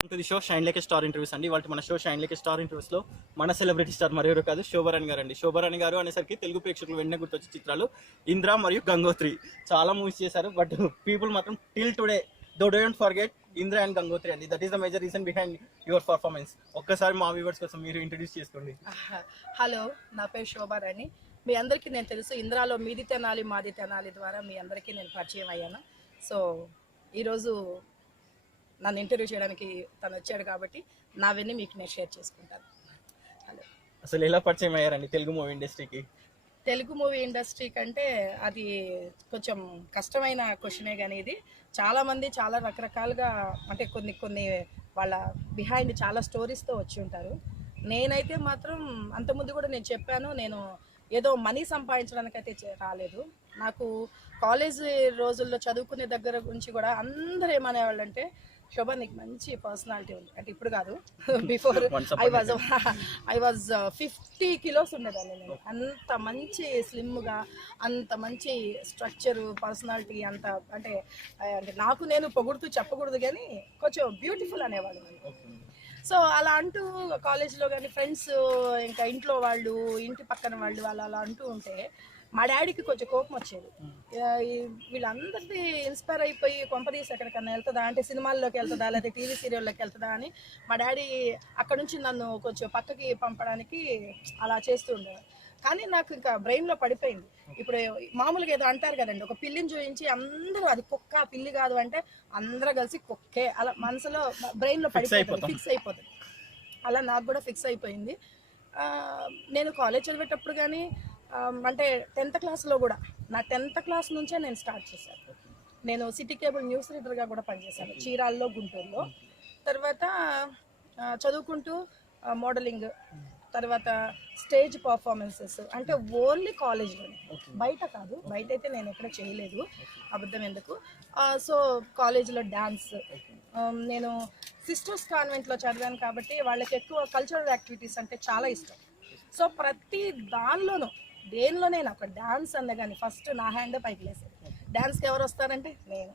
To the show shine like star interviews అండి. వాళ్ళ మన show shine like star interviews లో మన సెలబ్రిటీ స్టార్ మరెవరు కాదు, శోభారాణి గారు అండి. శోభారాణి గారు అనేసరికి తెలుగు ప్రేక్షకులు వెంటనే గుర్తొచ్చే చిత్రాలు ఇంద్ర మరియు గంగోత్రి. చాలా మూవీస్ చేశారు, బట్ పీపుల్ మాత్రం till today though don't forget Indra and Gangotri అండి. That is the major reason behind your performance. ఒక్కసారి మా వ్యూవర్స్ కోసం మీరు ఇంట్రడ్యూస్ చేసుకోండి. హలో, నా పేరు శోభారాణి. మీ అందరికీ నేను తెలుసు, ఇంద్రాలో మీది తెనాలి మాది తెనాలి ద్వారా మీ అందరికీ నేను పరిచయం అయ్యాను. సో ఈరోజు నన్ను ఇంటర్వ్యూ చేయడానికి తను వచ్చాడు కాబట్టి నావన్నీ మీకు నేను షేర్ చేసుకుంటాను. హలో, అసలు ఎలా పరిచయం అయ్యారండి తెలుగు మూవీ ఇండస్ట్రీకి? తెలుగు మూవీ ఇండస్ట్రీ కంటే అది కొంచెం కష్టమైన క్వశ్చనే, కానీ ఇది చాలామంది చాలా రకరకాలుగా అంటే కొన్ని వాళ్ళ బిహైండ్ చాలా స్టోరీస్తో వచ్చి ఉంటారు. నేనైతే మాత్రం అంతకుముందు కూడా నేను చెప్పాను, నేను ఏదో మనీ సంపాదించడానికైతే రాలేదు. నాకు కాలేజ్ రోజుల్లో చదువుకునే దగ్గర గురించి కూడా అందరూ ఏమనేవాళ్ళు అంటే, శోభ నీకు మంచి పర్సనాలిటీ ఉంది అంటే, ఇప్పుడు కాదు, బిఫోర్ ఐ వాజ్ 50 kilos ఉండేదాన్ని నేను. అంత మంచి స్లిమ్గా, అంత మంచి స్ట్రక్చరు, పర్సనాలిటీ, అంత అంటే నాకు నేను పొగుడుతూ చెప్పకూడదు కానీ కొంచెం బ్యూటిఫుల్ అనేవాళ్ళు నన్ను. సో అలా అంటూ కాలేజ్లో కానీ ఫ్రెండ్స్, ఇంకా ఇంట్లో వాళ్ళు, ఇంటి పక్కన వాళ్ళు అలా అంటూ ఉంటే మా డాడీకి కొంచెం కోపం వచ్చేది. వీళ్ళందరినీ ఇన్స్పైర్ అయిపోయి కొంపదీసి ఎక్కడికన్నా వెళ్తుందా అంటే, సినిమాల్లోకి వెళ్తుందా లేకపోతే టీవీ సీరియల్లోకి వెళ్తుందా అని మా డాడీ అక్కడ నుంచి నన్ను కొంచెం పక్కకి పంపడానికి అలా చేస్తూ ఉండేవారు. కానీ నాకు ఇంకా బ్రెయిన్లో పడిపోయింది. ఇప్పుడు మామూలుగా ఏదో అంటారు కదండి, ఒక పిల్లిని చూపించి అందరూ అది కుక్క పిల్లి కాదు అంటే అందరూ కలిసి కుక్కే, అలా మనసులో బ్రెయిన్లో పడిపోతుంది, ఫిక్స్ అయిపోతుంది. అలా నాకు కూడా ఫిక్స్ అయిపోయింది. నేను కాలేజ్ చదివేటప్పుడు కానీ అంటే 10th క్లాస్లో కూడా, నా 10th క్లాస్ నుంచే నేను స్టార్ట్ చేశాను. నేను సిటీ కేబుల్ న్యూస్ రీడర్గా కూడా పనిచేశాను చీరాల్లో, గుంటూరులో. తర్వాత చదువుకుంటూ మోడలింగ్, తర్వాత స్టేజ్ పర్ఫార్మెన్సెస్, అంటే ఓన్లీ కాలేజ్లోనే, బయట కాదు. బయట అయితే నేను ఎక్కడ చేయలేదు, అబద్ధం ఎందుకు. సో కాలేజ్లో డ్యాన్స్, నేను సిస్టర్స్ కాన్వెంట్లో చదివాను కాబట్టి వాళ్ళకి ఎక్కువ కల్చరల్ యాక్టివిటీస్ అంటే చాలా ఇష్టం. సో ప్రతి దానిలోనూ, దేనిలోనైనా ఒక డ్యాన్స్ అన్న కానీ ఫస్ట్ నా హ్యాండ్ పైకి లేసేది. డ్యాన్స్కి ఎవరు వస్తారంటే నేను,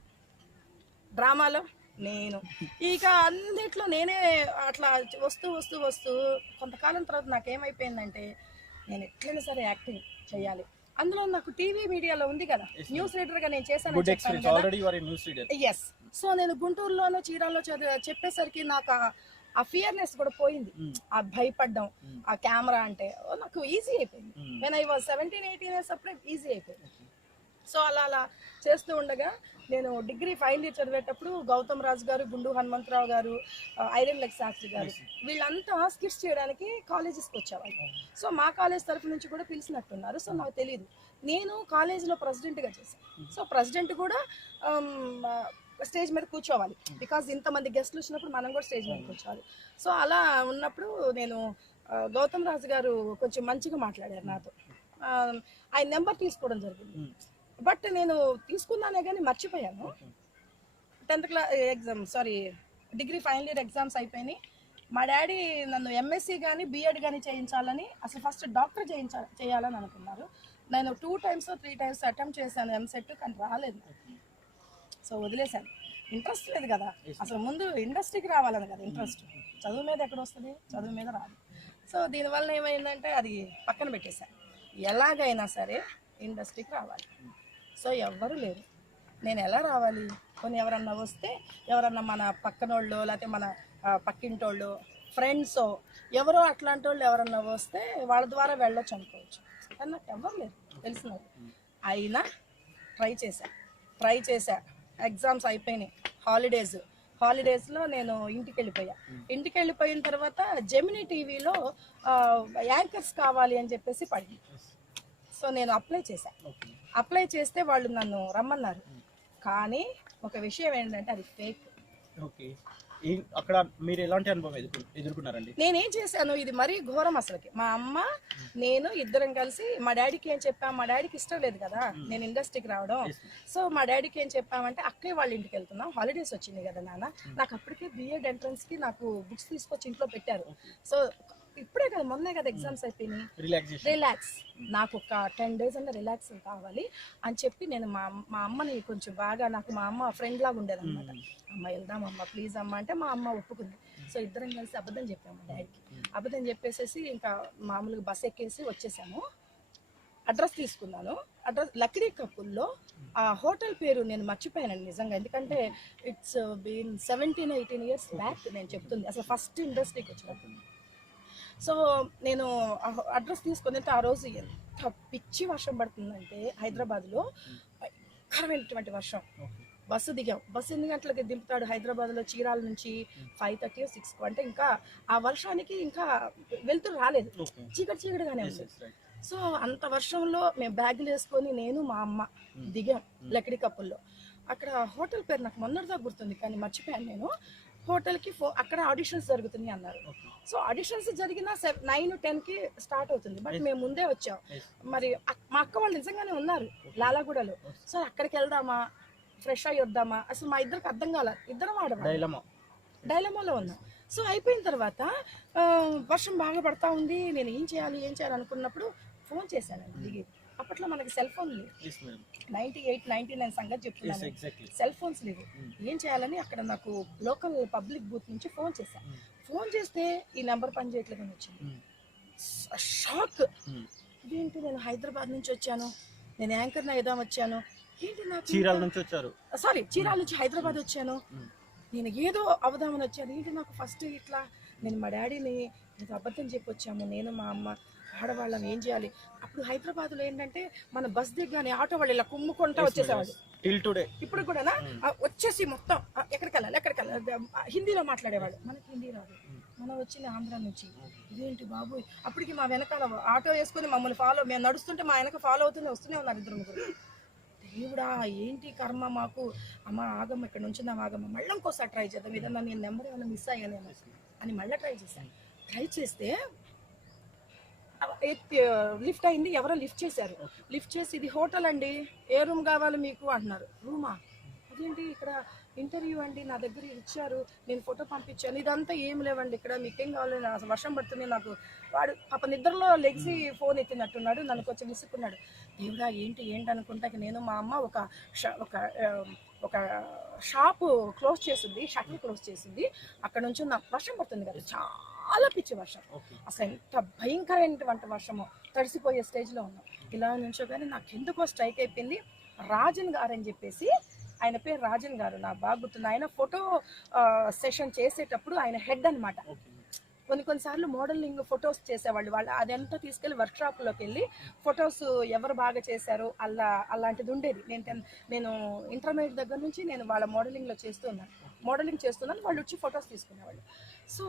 డ్రామాలో నేను, ఇక అన్నిట్లో నేనే. అట్లా వస్తూ వస్తూ వస్తూ కొంతకాలం తర్వాత నాకేమైపోయిందంటే, నేను ఎట్లయినా సరే యాక్టింగ్ చేయాలి. అందులో నాకు టీవీ మీడియాలో ఉంది కదా, న్యూస్ రీడర్గా నేను చేశాను చెప్పాను. ఎస్. సో నేను గుంటూరులోనూ చీరాల్లో చెప్పేసరికి నాకు ఆ ఫియర్నెస్ కూడా పోయింది, ఆ భయపడ్డం. ఆ కెమెరా అంటే నాకు ఈజీ అయిపోయింది. వెన్ ఐ వాజ్ 17-18 years అప్పుడే ఈజీ అయిపోయింది. సో అలా చేస్తూ ఉండగా నేను డిగ్రీ ఫైనల్ ఇయర్ చదివేటప్పుడు గౌతమ్ రాజు గారు, గుండు హనుమంతరావు గారు, ఐరన్ లెగ్ శాస్త్రి గారు, వీళ్ళంతా స్కిట్స్ చేయడానికి కాలేజెస్కి వచ్చేవాళ్ళు. సో మా కాలేజ్ తరఫు నుంచి కూడా పిలిచినట్టున్నారు. సో నాకు తెలియదు. నేను కాలేజీలో ప్రెసిడెంట్గా చేశాను. సో ప్రెసిడెంట్ కూడా స్టేజ్ మీద కూర్చోవాలి, బికాజ్ ఇంతమంది గెస్ట్లు వచ్చినప్పుడు మనం కూడా స్టేజ్ మీద కూర్చోవాలి. సో అలా ఉన్నప్పుడు నేను గౌతమ్ రాజు గారు కొంచెం మంచిగా మాట్లాడారు నాతో. ఆయన నెంబర్ తీసుకోవడం జరిగింది, బట్ నేను తీసుకున్నానే కానీ మర్చిపోయాను. 10th class degree final year exams అయిపోయినాయి. మా డాడీ నన్ను ఎంఎస్సీ కానీ బీఎడ్ కానీ చేయించాలని, అసలు ఫస్ట్ డాక్టర్ చేయాలని అనుకున్నారు. నేను 2 times 3 times అటెంప్ట్ చేశాను ఎంసెట్, కానీ రాలేదు. సో వదిలేశాను, ఇంట్రెస్ట్ లేదు కదా. అసలు ముందు ఇండస్ట్రీకి రావాలని కదా ఇంట్రెస్ట్, చదువు మీద ఎక్కడ వస్తుంది, చదువు మీద రాదు. సో దీనివల్ల ఏమైందంటే అది పక్కన పెట్టేశాను. ఎలాగైనా సరే ఇండస్ట్రీకి రావాలి. సో ఎవ్వరూ లేరు, నేను ఎలా రావాలి? కొన్ని ఎవరన్నా వస్తే, ఎవరన్నా మన పక్కనోళ్ళు లేకపోతే మన పక్కింటోళ్ళు, ఫ్రెండ్సో ఎవరో అట్లాంటి వాళ్ళు ఎవరన్నా వస్తే వాళ్ళ ద్వారా వెళ్ళొచ్చు అనుకోవచ్చు. కానీ నాకు ఎవరు లేరు తెలిసిన వాళ్ళు. అయినా ట్రై చేశా. ఎగ్జామ్స్ అయిపోయినాయి, హాలిడేస్లో నేను ఇంటికి వెళ్ళిపోయిన తర్వాత జెమినీ టీవీలో యాంకర్స్ కావాలి అని చెప్పేసి పడింది. సో నేను అప్లై చేస్తే వాళ్ళు నన్ను రమ్మన్నారు. కానీ ఒక విషయం ఏంటంటే అది ఫేక్. అక్కడ మీరు ఎలాంటి అనుభవం ఎదుర్కొన్నారండి? నేనేం చేశాను, ఇది మరీ ఘోరం అసలుకి. మా అమ్మ నేను ఇద్దరం కలిసి మా డాడీకి ఏం చెప్పాం, మా డాడీకి ఇష్టం లేదు కదా నేను ఇండస్ట్రీకి రావడం. సో మా డాడీకి ఏం చెప్పామంటే, అక్కయ్య వాళ్ళ ఇంటికి వెళ్తున్నాం, హాలిడేస్ వచ్చింది కదా నాన్న. నాకు అప్పటికే బీఎడ్ ఎంట్రన్స్కి నాకు బుక్స్ తీసుకొచ్చి ఇంట్లో పెట్టారు. సో ఇప్పుడే కదా మొన్నే కదా ఎగ్జామ్స్ అయిపోయినాయి. రిలాక్సేషన్. రిలాక్స్, నాకు ఒక 10 days అన్న రిలాక్స్ కావాలి అని చెప్పి నేను మా అమ్మని కొంచెం బాగా, నాకు మా అమ్మ ఫ్రెండ్ లాగా ఉండేది అనమాట. అమ్మ వెళ్దాం అమ్మ ప్లీజ్ అమ్మ అంటే మా అమ్మ ఒప్పుకుంది. సో ఇద్దరం కలిసి అబద్ధం చెప్పాము డాడీకి. అబద్ధం చెప్పేసేసి ఇంకా మామూలుగా బస్ ఎక్కేసి వచ్చేసాము. అడ్రస్ తీసుకున్నాను. అడ్రస్ లక్డీ కపుల్లో ఆ హోటల్ పేరు నేను మర్చిపోయానండి నిజంగా. ఎందుకంటే ఇట్స్ బీన్ 17-18 years బ్యాక్ నేను చెప్తుంది, అసలు ఫస్ట్ ఇండస్ట్రీకి వచ్చినప్పుడు. సో నేను అడ్రస్ తీసుకుని ఆ రోజు ఎంత పిచ్చి వర్షం పడుతుందంటే హైదరాబాద్లో భయంకరమైనటువంటి వర్షం. బస్సు దిగాం. బస్సు ఎన్ని గంటలకి దింపుతాడు హైదరాబాద్లో? చీరాల నుంచి 5:30 or 6 అంటే ఇంకా ఆ వర్షానికి ఇంకా వెళ్తురు రాలేదు, చీకటిగానే ఉంది. సో అంత వర్షంలో మేము బ్యాగులు వేసుకొని నేను మా అమ్మ దిగాం లక్డీ కప్పుల్లో. అక్కడ హోటల్ పేరు నాకు మొన్నటిదా గుర్తుంది కానీ మర్చిపోయాను నేను. హోటల్కి అక్కడ ఆడిషన్స్ జరుగుతున్నాయి అన్నారు. సో ఆడిషన్స్ జరిగిన 9-10కి స్టార్ట్ అవుతుంది, బట్ మేము ముందే వచ్చాం. మరి మా అక్క వాళ్ళు నిజంగానే ఉన్నారు లాలాగూడలో. సో అక్కడికి వెళ్దామా, ఫ్రెష్ అయ్యి వద్దామా, అసలు మా ఇద్దరికి అర్థం కాల. ఇద్దరం డైలమాలో ఉన్నాం. సో అయిపోయిన తర్వాత వర్షం బాగా పడతా ఉంది. నేను ఏం చేయాలి అనుకున్నప్పుడు ఫోన్ చేశానండి దిగి. అప్పట్లో మనకి సెల్ ఫోన్ లేవు, 98-99 సంగతి చెప్తున్నాను, సెల్ ఫోన్స్ లేవు. ఏం చేయాలని అక్కడ నాకు లోకల్ పబ్లిక్ బూత్ నుంచి ఫోన్ చేశాను. ఫోన్ చేస్తే ఈ నెంబర్ పని చేయట్లేదని వచ్చింది. షాక్, ఇదేంటి నేను హైదరాబాద్ నుంచి వచ్చాను, నేను యాంకర్ని అయిదాం వచ్చాను, ఏంటి నాకు చీరాల నుంచి హైదరాబాద్ వచ్చాను, నేను ఏదో అవదామని వచ్చాను, ఏంటి నాకు ఫస్ట్ ఇట్లా. నేను మా డాడీని అబద్ధం చెప్పి వచ్చాము, నేను మా అమ్మ ఆడవాళ్ళని ఏం చేయాలి. అప్పుడు హైదరాబాద్లో ఏంటంటే మన బస్ దిగ్గానే ఆటో వాళ్ళు ఇలా కుమ్ముకుంటా వచ్చేసేవాళ్ళు. ఇప్పుడు కూడా వచ్చేసి మొత్తం ఎక్కడికి వెళ్ళాలి హిందీలో మాట్లాడేవాళ్ళు. మనకి హిందీ రాదు, మనం వచ్చింది ఆంధ్ర నుంచి. ఇదేంటి బాబు, అప్పటికి మా వెనకాల ఆటో వేసుకొని మమ్మల్ని మేము నడుస్తుంటే మా వెనక ఫాలో అవుతూనే వస్తూనే ఉన్నారు 2-3. దేవుడా ఏంటి కర్మ మాకు. అమ్మ ఆగమ్మ ఇక్కడ నుంచి ఆగమ్మ, మళ్ళీ ఇంకోసారి ట్రై చేద్దాం, ఏదన్నా నేను నెంబర్ ఏమైనా మిస్ అయ్యానేమో అని మళ్ళీ ట్రై చేశాను. ట్రై చేస్తే లిఫ్ట్ అయింది, ఎవరో లిఫ్ట్ చేశారు. లిఫ్ట్ చేసి ఇది హోటల్ అండి, ఏ రూమ్ కావాలి మీకు అంటున్నారు. రూమా? అదేంటి ఇక్కడ ఇంటర్వ్యూ అండి, నా దగ్గర ఇచ్చారు, నేను ఫోటో పంపించాను, ఇదంతా ఏం లేవండి ఇక్కడ, మీకేం కావాలి, అసలు వర్షం పడుతుంది. నాకు వాడు పాప నిద్రలో లెగ్సి ఫోన్ ఎత్తినట్టున్నాడు, నన్ను కొంచెం విసుక్కున్నాడు. దేవుడా ఏంటి అనుకుంటా నేను మా అమ్మ ఒక షాపు క్లోజ్ చేసింది, షట్టర్ క్లోజ్ చేసింది. అక్కడ నుంచి నాకు వర్షం పడుతుంది కదా, చాలా పిచ్చి వర్షం, అసలు ఎంత భయంకరమైనటువంటి వర్షమో, తడిసిపోయే స్టేజ్లో ఉన్నాం. ఇలా నుంచో కానీ నాకు ఎందుకో స్ట్రైక్ అయిపోయింది. రాజన్ గారు అని చెప్పేసి, ఆయన పేరు రాజన్ గారు, నాకు బాగా గుర్తుంది. ఆయన ఫోటో సెషన్ చేసేటప్పుడు ఆయన హెడ్ అనమాట. కొన్నిసార్లు మోడలింగ్ ఫొటోస్ చేసేవాళ్ళు, వాళ్ళు అదంతా తీసుకెళ్ళి వర్క్షాప్లోకి వెళ్ళి ఫొటోస్ ఎవరు బాగా చేశారు అలాంటిది ఉండేది. నేను ఇంటర్మీడియట్ దగ్గర నుంచి నేను వాళ్ళ మోడలింగ్ చేస్తున్నాను, వాళ్ళు వచ్చి ఫొటోస్ తీసుకునేవాళ్ళు. సో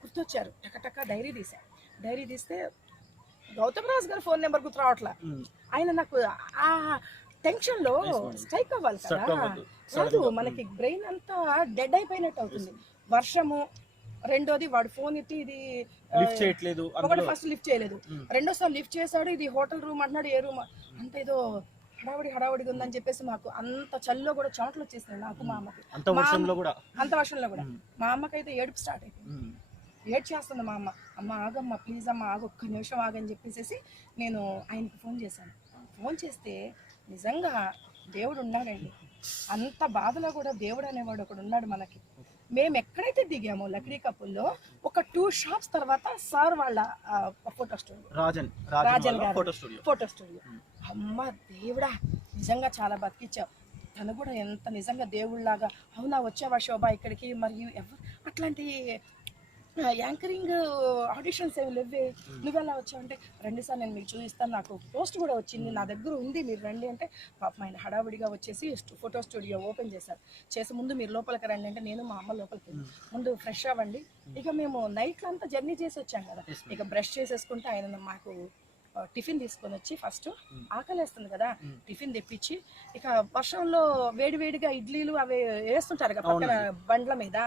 గుర్తొచ్చారు, టకటక డైరీ తీస్తే గౌతమ్ రాజ్ గారు ఫోన్ నెంబర్ గుర్తు రావట్లా. ఆయన నాకు ఆ టెన్షన్ లో స్ట్రైక్ అవ్వాలి కదా, కాదు మనకి బ్రెయిన్ అంతా డెడ్ అయిపోయినట్టు అవుతుంది. వర్షము, రెండోది వాడు ఫోన్ ఎత్తి ఇది ఒకటి ఫస్ట్ లిఫ్ట్ చేయలేదు, రెండోసారి లిఫ్ట్ చేశాడు, ఇది హోటల్ రూమ్ అంటున్నాడు, ఏ రూమ్ అంటే ఏదో హడావుడిగా ఉందని చెప్పేసి మాకు అంత చల్లో కూడా చెమటలు వచ్చేసినాయి నాకు, మా అమ్మకి. అంత వర్షంలో కూడా మా అమ్మకైతే ఏడుపు స్టార్ట్ అయిపోయింది. ఏడ్చేస్తుంది మా అమ్మ ఆగమ్మ ప్లీజ్ అమ్మ ఆగు, ఒక్క నిమిషం ఆగని చెప్పేసి నేను ఆయనకి ఫోన్ చేశాను. ఫోన్ చేస్తే నిజంగా దేవుడు ఉన్నాడండి, అంత బాధలో కూడా దేవుడు అనేవాడు ఒకడు ఉన్నాడు మనకి. మేము ఎక్కడైతే దిగామో లక్డీ కపుల్లో ఒక 2 shops తర్వాత సార్ వాళ్ళ ఫోటో స్టూడియో, రాజన్ గారు ఫోటో స్టూడియో. అమ్మ దేవుడా నిజంగా చాలా బతికిచ్చావు. తను కూడా ఎంత నిజంగా దేవుళ్ళలాగా, అవునా వచ్చావా శోభ ఇక్కడికి, మరియు ఎవరు అట్లాంటి యాంకరింగ్ ఆడిషన్స్ ఏమి లేవే, నువ్వెలా వచ్చావు అంటే, రండి సార్ నేను మీకు చూపిస్తాను, నాకు పోస్ట్ కూడా వచ్చింది, నా దగ్గర ఉంది, మీరు రండి అంటే పాపం ఆయన హడావుడిగా వచ్చేసి ఫోటో స్టూడియో ఓపెన్ చేసి ముందు మీరు లోపలికి రండి అంటే నేను మా అమ్మ లోపలికి ముందు ఫ్రెష్ అవ్వండి. ఇక మేము నైట్లో అంతా జర్నీ చేసి వచ్చాం కదా, ఇక బ్రష్ చేసేసుకుంటే ఆయన మాకు టిఫిన్ తీసుకొని వచ్చి, ఫస్ట్ ఆకలేస్తుంది కదా టిఫిన్ తెప్పించి, ఇక వర్షంలో వేడివేడిగా ఇడ్లీలు అవి వేస్తుంటారు కదా పక్కన బండ్ల మీద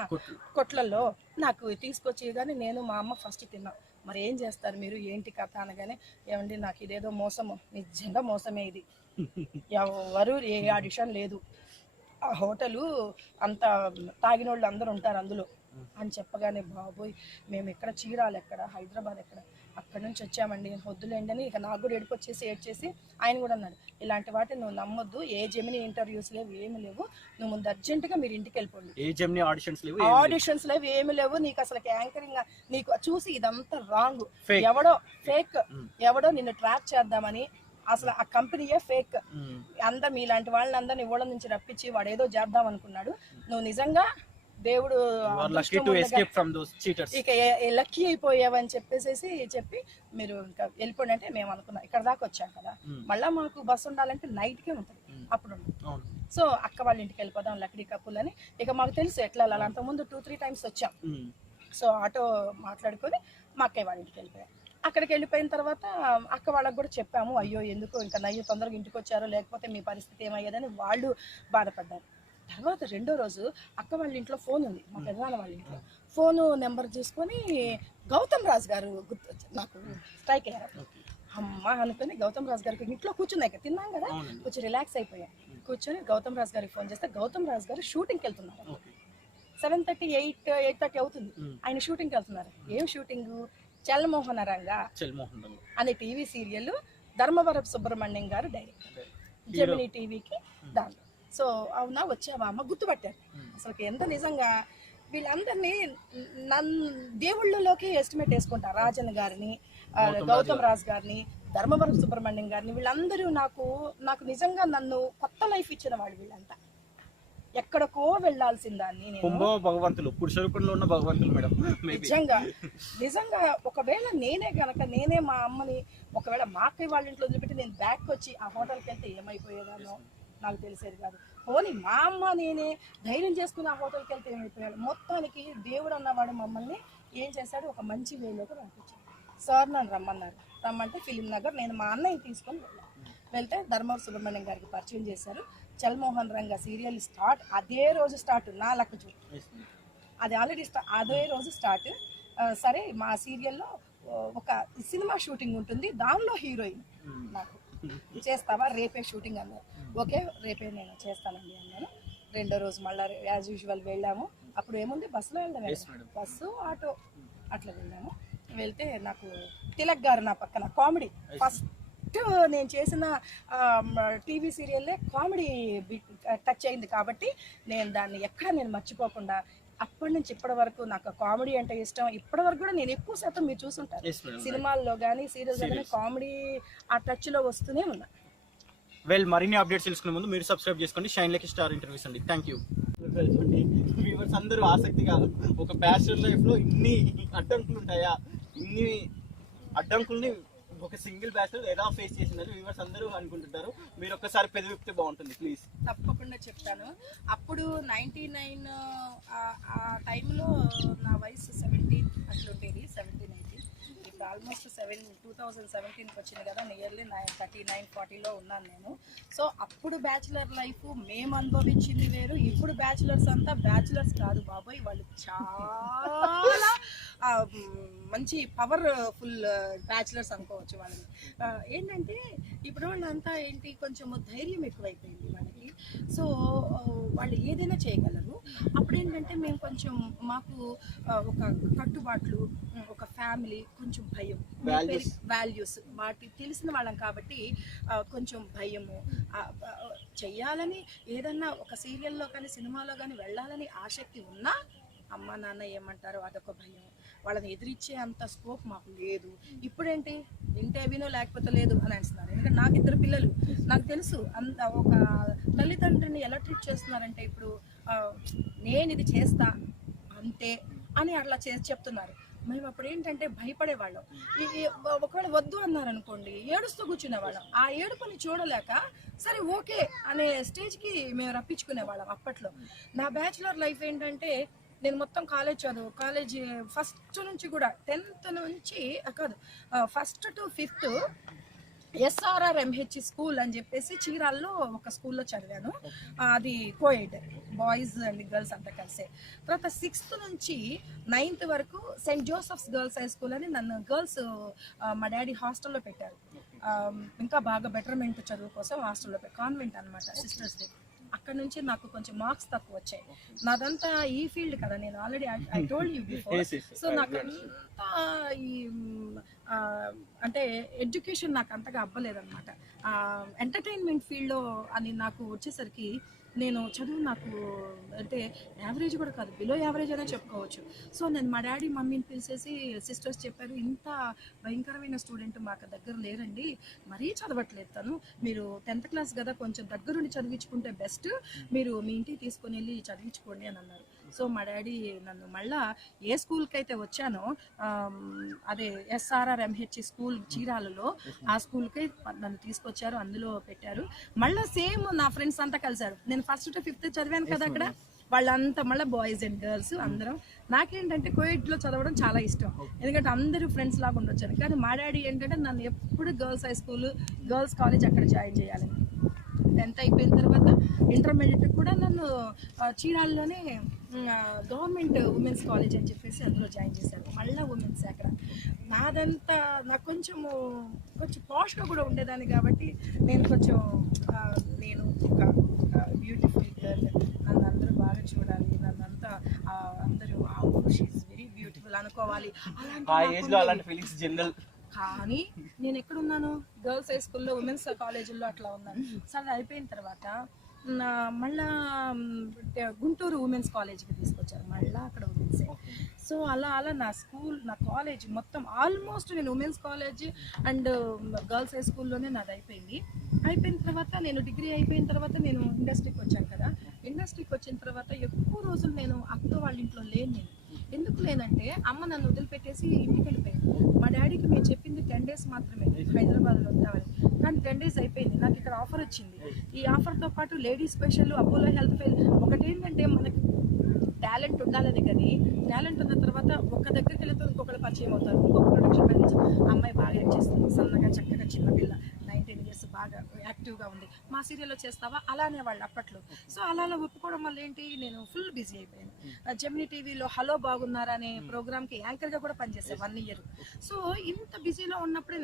కొట్లల్లో, నాకు తీసుకొచ్చి కానీ నేను మా అమ్మ ఫస్ట్ తిన్నాం. మరి ఏం చేస్తారు మీరు, ఏంటి కథ అనగానే, ఏమండి నాకు ఇదేదో మోసము, నిజంగా మోసమే ఇది, ఎవరు ఏ ఆడిషన్ లేదు, ఆ హోటలు అంత తాగినోళ్ళు అందరూ ఉంటారు అందులో, అని చెప్పగానే బాబోయ్ మేము ఎక్కడ చీరాలు ఎక్కడ హైదరాబాద్ ఎక్కడ అక్కడ నుంచి వచ్చామండి వద్దులేండి అని ఇక నాకు కూడా ఏడ్చేసి ఆయన కూడా అన్నాడు ఇలాంటి వాటి నువ్వు నమ్మొద్దు ఏ జెమిని ఇంటర్వ్యూస్ లేవు ఏమి లేవు నువ్వు ముందు అర్జెంటుగా మీరు ఇంటికి వెళ్ళిపోండి ఏ జెమిని ఆడిషన్స్ లేవు ఏమి లేవు నీకు అసలు యాంకరింగ్ నీకు చూసి ఇదంతా రాంగ్ ఎవడో ఫేక్ ఎవడో నిన్ను ట్రాప్ చేద్దామని అసలు ఆ కంపెనీయే ఫేక్ అంతా మీలాంటి వాళ్ళని అందరిని ఇవ్వడం నుంచి రప్పించి వాడు ఏదో చేద్దాం అనుకున్నాడు నువ్వు నిజంగా దేవుడు ఇక లక్కీ అయిపోయావని చెప్పి మీరు ఇంకా వెళ్ళిపోండి అంటే మేము అనుకున్నాం ఇక్కడ దాకా వచ్చాం కదా మళ్ళీ మాకు బస్సు ఉండాలంటే నైట్కే ఉంటుంది అప్పుడు సో అక్క వాళ్ళ ఇంటికి వెళ్ళిపోదాం లక్కీ కప్పులు అని ఇక మాకు తెలుసు ఎట్లా వెళ్ళాలి అంతకుముందు 2-3 times వచ్చాం సో ఆటో మాట్లాడుకొని మా అక్కయ్య వాళ్ళ ఇంటికి వెళ్ళిపోయాం అక్కడికి వెళ్ళిపోయిన తర్వాత అక్క వాళ్ళకి కూడా చెప్పాము అయ్యో ఎందుకు ఇంకా నయ్యో తొందరగా ఇంటికి వచ్చారో లేకపోతే మీ పరిస్థితి ఏమయ్యేదని వాళ్ళు బాధపడ్డారు తర్వాత రెండో రోజు అక్క వాళ్ళ ఇంట్లో ఫోన్ ఉంది మా పెద్దనాన్న వాళ్ళ ఇంట్లో ఫోను నెంబర్ చూసుకొని గౌతమ్ రాజు గారు నాకు స్ట్రైక్ అయ్యారు అమ్మ అనుకుని గౌతమ్ రాజు గారికి ఇంట్లో కూర్చున్నాయి తిన్నాం కదా కొంచెం రిలాక్స్ అయిపోయాం కూర్చొని గౌతమ్ రాజు గారికి ఫోన్ చేస్తే గౌతమ్ రాజు గారు షూటింగ్కి వెళ్తున్నారు 7:30 8:30 అవుతుంది ఆయన షూటింగ్కి వెళ్తున్నారు ఏం షూటింగ్ చల్మోహన రంగ అనే టీవీ సీరియల్ ధర్మవరపు సుబ్రహ్మణ్యం గారు డైరెక్టర్ జెమిని టీవీకి దాంట్లో సో అవునా వచ్చావా అమ్మ గుర్తుపట్టారు అసలు ఎంత నిజంగా వీళ్ళందరినీ దేవుళ్ళలోకి ఎస్టిమేట్ వేసుకుంటారు రాజన్ గారిని గౌతమ్ రాజు గారిని ధర్మవరపు సుబ్రహ్మణ్యం గారిని వీళ్ళందరూ నాకు నిజంగా నన్ను కొత్త లైఫ్ ఇచ్చిన వాళ్ళు వీళ్ళంతా ఎక్కడికో వెళ్లాల్సిందాన్ని భగవంతులు పురుషరూపంలో ఉన్న భగవంతులు మేడం నిజంగా ఒకవేళ నేనే మా అమ్మని ఒకవేళ మా అక్కయ్య వాళ్ళ ఇంట్లో వదిలిపెట్టి నేను బ్యాక్ వచ్చి ఆ హోటల్కి వెళ్తే ఏమైపోయేదానో నాకు తెలిసేది కాదు పోనీ మా అమ్మ నేనే ధైర్యం చేసుకుని ఆ హోటల్కి వెళ్తే ఏమైపోయాడు మొత్తానికి దేవుడు అన్నవాడు మమ్మల్ని ఏం చేశాడు ఒక మంచి వేలోకి పంపించాడు సార్ నన్ను రమ్మంటే ఫిలిం నగర్ నేను మా అన్నయ్య తీసుకొని వెళ్తే ధర్మవరపు సుబ్రహ్మణ్యం గారికి పరిచయం చేశారు చల్మోహన్ రంగ సీరియల్ స్టార్ట్ అదే రోజు స్టార్ట్ నా లెక్క చూడు అది ఆల్రెడీ అదే రోజు స్టార్ట్ సరే మా సీరియల్లో ఒక సినిమా షూటింగ్ ఉంటుంది దానిలో హీరోయిన్ నాకు చేస్తావా రేపే షూటింగ్ అన్నారు ఓకే రేపే నేను చేస్తానండి అన్నాను రెండో రోజు మళ్ళీ యాజ్ యూజువల్ వెళ్ళాము అప్పుడు ఏముంది బస్సులో వెళ్ళాము బస్సు ఆటో అట్లా వెళ్ళాము వెళ్తే నాకు తిలక్ గారు నా పక్కన కామెడీ ఫస్ట్ నేను చేసిన టీవీ సీరియల్లే కామెడీ టచ్ అయింది కాబట్టి నేను దాన్ని ఎక్కడ నేను మర్చిపోకుండా అప్పటి నుంచి ఇప్పటి వరకు నాకు కామెడీ అంటే ఇష్టం ఇప్పటి వరకు కూడా నేను ఎక్కువ శాతం మీరు చూసుంటారు సినిమాల్లో కానీ సీరియల్స్ కానీ కామెడీ ఆ టచ్లో వస్తూనే ఉన్నా మరిన్ని అప్డేట్స్ తెలుసుకునే ముందు మీరు సబ్స్క్రైబ్ చేసుకోండి షైన్ లక్కీ స్టార్ ఇంటర్వ్యూస్ అండి థ్యాంక్ యూ వ్యూవర్స్ అందరూ ఆసక్తిగా ఒక బ్యాచిలర్ లైఫ్లో ఇన్ని అడ్డంకులు ఉంటాయా ఇన్ని అడ్డంకుల్ని ఒక సింగిల్ బ్యాచిలర్ ఎలా ఫేస్ చేసిందని వ్యూవర్స్ అందరూ అనుకుంటుంటారు మీరు ఒక్కసారి పెదవిప్తే బాగుంటుంది ప్లీజ్ తప్పకుండా చెప్తాను అప్పుడు 99 ఆ టైంలో నా వయసు 17 అట్లా ఉండేది 17-18 ఇప్పుడు ఆల్మోస్ట్ 2017కి వచ్చింది కదా నియర్లీ 39-40లో ఉన్నాను నేను సో అప్పుడు బ్యాచిలర్ లైఫ్ మేము అనుభవించింది వేరు ఇప్పుడు బ్యాచిలర్స్ అంతా బ్యాచిలర్స్ కాదు బాబోయ్ వాళ్ళు చాలా మంచి పవర్ఫుల్ బ్యాచిలర్స్ అనుకోవచ్చు వాళ్ళని ఏంటంటే ఇప్పుడు వాళ్ళంతా ఏంటి కొంచెం ధైర్యం ఎక్కువైపోయింది వాళ్ళకి సో వాళ్ళు ఏదైనా చేయగలరు అప్పుడు ఏంటంటే మేము కొంచెం మాకు ఒక కట్టుబాట్లు ఒక ఫ్యామిలీ కొంచెం భయం వాల్యూస్ వాటి తెలిసిన వాళ్ళం కాబట్టి కొంచెం భయము చెయ్యాలని ఏదన్నా ఒక సీరియల్లో కానీ సినిమాలో కానీ వెళ్ళాలని ఆసక్తి ఉన్నా అమ్మ నాన్న ఏమంటారో అదొక భయం వాళ్ళని ఎదిరించే అంత స్కోప్ మాకు లేదు ఇప్పుడేంటి వింటే వినో లేకపోతే లేదు అని అంటున్నారు ఎందుకంటే నాకు 2 పిల్లలు నాకు తెలుసు అంత ఒక తల్లిదండ్రిని ఎలా ట్రీట్ చేస్తున్నారంటే ఇప్పుడు నేను ఇది చేస్తా అంతే అని అట్లా చెప్తున్నారు మేము అప్పుడు ఏంటంటే భయపడేవాళ్ళం ఒకవేళ వద్దు అన్నారు అనుకోండి ఏడుస్తూ కూర్చునేవాళ్ళం ఆ ఏడుపుని చూడలేక సరే ఓకే అనే స్టేజ్కి మేము రప్పించుకునేవాళ్ళం అప్పట్లో నా బ్యాచులర్ లైఫ్ ఏంటంటే నేను మొత్తం కాలేజ్ ఫస్ట్ నుంచి కూడా 10th నుంచి కాదు 1st to 5th SRRMH school అని చెప్పేసి చీరాల్లో ఒక స్కూల్లో చదివాను అది కోఎడ్ బాయ్స్ అండ్ గర్ల్స్ అంతా కలిసే తర్వాత 6th నుంచి 9th వరకు Saint Joseph's girls high school అని నన్ను గర్ల్స్ మా డాడీ హాస్టల్లో పెట్టారు ఇంకా బాగా బెటర్మెంట్ చదువు కోసం హాస్టల్లో కాన్వెంట్ అనమాట సిస్టర్స్ డే అక్కడ నుంచి నాకు కొంచెం మార్క్స్ తక్కువ వచ్చాయి. నాదంతా ఈ ఫీల్డ్ కదా, నేను already I told you before. So నాకు అంతా ఈ అంటే ఎడ్యుకేషన్ నాకు అంతగా అవ్వలేదన్నమాట. ఎంటర్టైన్మెంట్ ఫీల్డ్లో అని నాకు వచ్చేసరికి నేను చదువు నాకు అంటే యావరేజ్ కూడా కాదు, బిలో యావరేజ్ అనే చెప్పుకోవచ్చు. సో నేను మా డాడీ మమ్మీని పిలిచేసి సిస్టర్స్ చెప్పారు, ఇంత భయంకరమైన స్టూడెంట్ మాకు దగ్గర లేరండి, మరీ చదవట్లేదు తను, మీరు 10th క్లాస్ కదా, కొంచెం దగ్గరుండి చదివించుకుంటే బెస్ట్, మీరు మీ ఇంటికి తీసుకొని వెళ్ళి చదివించుకోండి అని అన్నారు. సో మా డాడీ నన్ను మళ్ళా ఏ స్కూల్కి అయితే వచ్చానో అదే SRRMH స్కూల్ చీరాలలో, ఆ స్కూల్కి నన్ను తీసుకొచ్చారు, అందులో పెట్టారు. మళ్ళీ సేమ్ నా ఫ్రెండ్స్ అంతా కలిసారు. నేను 1st to 5th చదివాను కదా అక్కడ, వాళ్ళంతా మళ్ళీ బాయ్స్ అండ్ గర్ల్స్ అందరం. నాకేంటంటే కోయిడ్లో చదవడం చాలా ఇష్టం, ఎందుకంటే అందరూ ఫ్రెండ్స్ లాగా ఉండొచ్చాను. కానీ మా డాడీ ఏంటంటే నన్ను ఎప్పుడు girls high school, girls college అక్కడ జాయిన్ చేయాలని. 10th అయిపోయిన తర్వాత ఇంటర్మీడియట్ కూడా నన్ను చీరాల్లోనే గవర్నమెంట్ ఉమెన్స్ కాలేజ్ అని చెప్పేసి అందులో జాయిన్ చేశారు. మళ్ళీ ఉమెన్స్ అక్కడ. నాదంతా నాకు కొంచెం పాష్గా కూడా ఉండేదాన్ని కాబట్టి నేను నేను ఒక బ్యూటిఫుల్ గర్ల్, నన్ను అందరూ బాగా చూడాలి, నన్ను అంతా అందరూ షీఈస్ వెరీ బ్యూటిఫుల్ అనుకోవాలి, అలాంటి. కానీ నేను ఎక్కడున్నాను, గర్ల్స్ హై స్కూల్లో, ఉమెన్స్ కాలేజీల్లో అట్లా ఉన్నాను. సరే అయిపోయిన తర్వాత మళ్ళా గుంటూరు ఉమెన్స్ కాలేజ్కి తీసుకొచ్చారు, మళ్ళీ అక్కడ ఉమెన్సే. సో అలా నా స్కూల్, నా కాలేజ్ మొత్తం ఆల్మోస్ట్ నేను women's college and girls high స్కూల్లోనే నాది అయిపోయింది. అయిపోయిన తర్వాత నేను డిగ్రీ అయిపోయిన తర్వాత నేను ఇండస్ట్రీకి వచ్చాను కదా. ఇండస్ట్రీకి వచ్చిన తర్వాత ఎక్కువ రోజులు నేను అక్క వాళ్ళ ఇంట్లో లేను. నేను ఎందుకు లేనంటే అమ్మ నన్ను వదిలిపెట్టేసి ఇంటికి వెళ్ళిపోయింది. మా డాడీకి మేము చెప్పింది 10 days మాత్రమే హైదరాబాద్లో ఉంటామని, కానీ 10 days అయిపోయింది. నాకు ఇక్కడ ఆఫర్ వచ్చింది. ఈ ఆఫర్తో పాటు ladies special, Apollo health fail. ఒకటేంటంటే మనకి టాలెంట్ ఉండాలని, కానీ టాలెంట్ ఉన్న తర్వాత ఒక దగ్గరికి వెళ్తే ఇంకొకరు పరిచయం అవుతారు. ఇంకొక ప్రొడక్షన్ మేనేజర్, అమ్మాయి బాగా యాక్ట్ చేస్తుంది, సన్నగా చక్కగా చిన్నపిల్ల, 19 years, బాగా యాక్టివ్గా ఉంది, మా సీరియల్లో చేస్తావా అలానే వాళ్ళు అప్పట్లో. సో అలా ఒప్పుకోవడం వల్ల ఏంటి, నేను ఫుల్ బిజీ అయిపోయాను. జెమినీ టీవీలో హలో బాగున్నారా అనే ప్రోగ్రామ్కి యాంకర్గా కూడా పనిచేసాను 1 year. సో ఇంత బిజీలో ఉన్నప్పుడే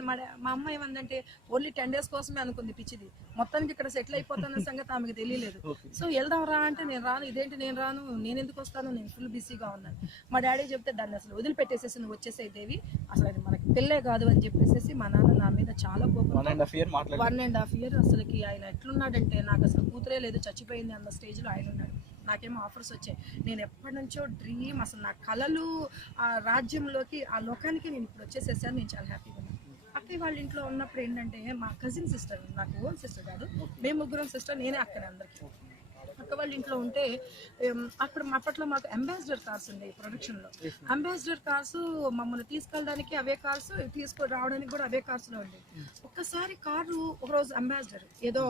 మా అమ్మ ఏమందంటే ఓన్లీ 10 days కోసమే అనుకుంది పిచ్చిది, మొత్తానికి ఇక్కడ సెటిల్ అయిపోతాన్న సంగతి ఆమెకు తెలియలేదు. సో వెళ్దాం రా అంటే నేను రాను, ఇదేంటి నేను రాను, నేను ఎందుకు వస్తాను, నేను ఫుల్ బిజీగా ఉన్నాను. మా డాడీ చెప్తే దాన్ని అసలు వదిలిపెట్టేసేసి నువ్వు వచ్చేసే దేవి, అసలు అది మనకి పెళ్ళే కాదు అని చెప్పేసి మా నాన్న నా మీద చాలా కోపం. 1.5 year అసలుకి ఆయన ఎట్లున్నాడంటే, నాకు అసలు కూతురే లేదు, చచ్చిపోయింది అన్న స్టేజ్లో ఆయన ఉన్నాడు. నాకేమో ఆఫర్స్ వచ్చాయి. నేను ఎప్పటి నుంచో డ్రీమ్, అసలు నా కళలు ఆ రాజ్యంలోకి, ఆ లోకానికి నేను ఇప్పుడు వచ్చేసేసాను. నేను చాలా హ్యాపీగా ఉన్నాను. అక్కయ్య వాళ్ళ ఇంట్లో ఉన్నప్పుడు ఏంటంటే మా కజిన్ సిస్టర్, నాకు ఓన్ సిస్టర్ కాదు, మేము ముగ్గురం సిస్టర్, నేనే అక్కనే అందరికీ. అక్క వాళ్ళ ఇంట్లో ఉంటే అక్కడ అప్పట్లో మాకు అంబాసిడర్ కార్స్ ఉండేవి ప్రొడక్షన్లో. అంబాసిడర్ కార్స్ మమ్మల్ని తీసుకెళ్ళడానికి అవే కార్స్, తీసుకురావడానికి కూడా అవే కార్స్లో ఉండేవి. ఒక్కసారి కారు ఒకరోజు అంబాసిడర్ ఏదో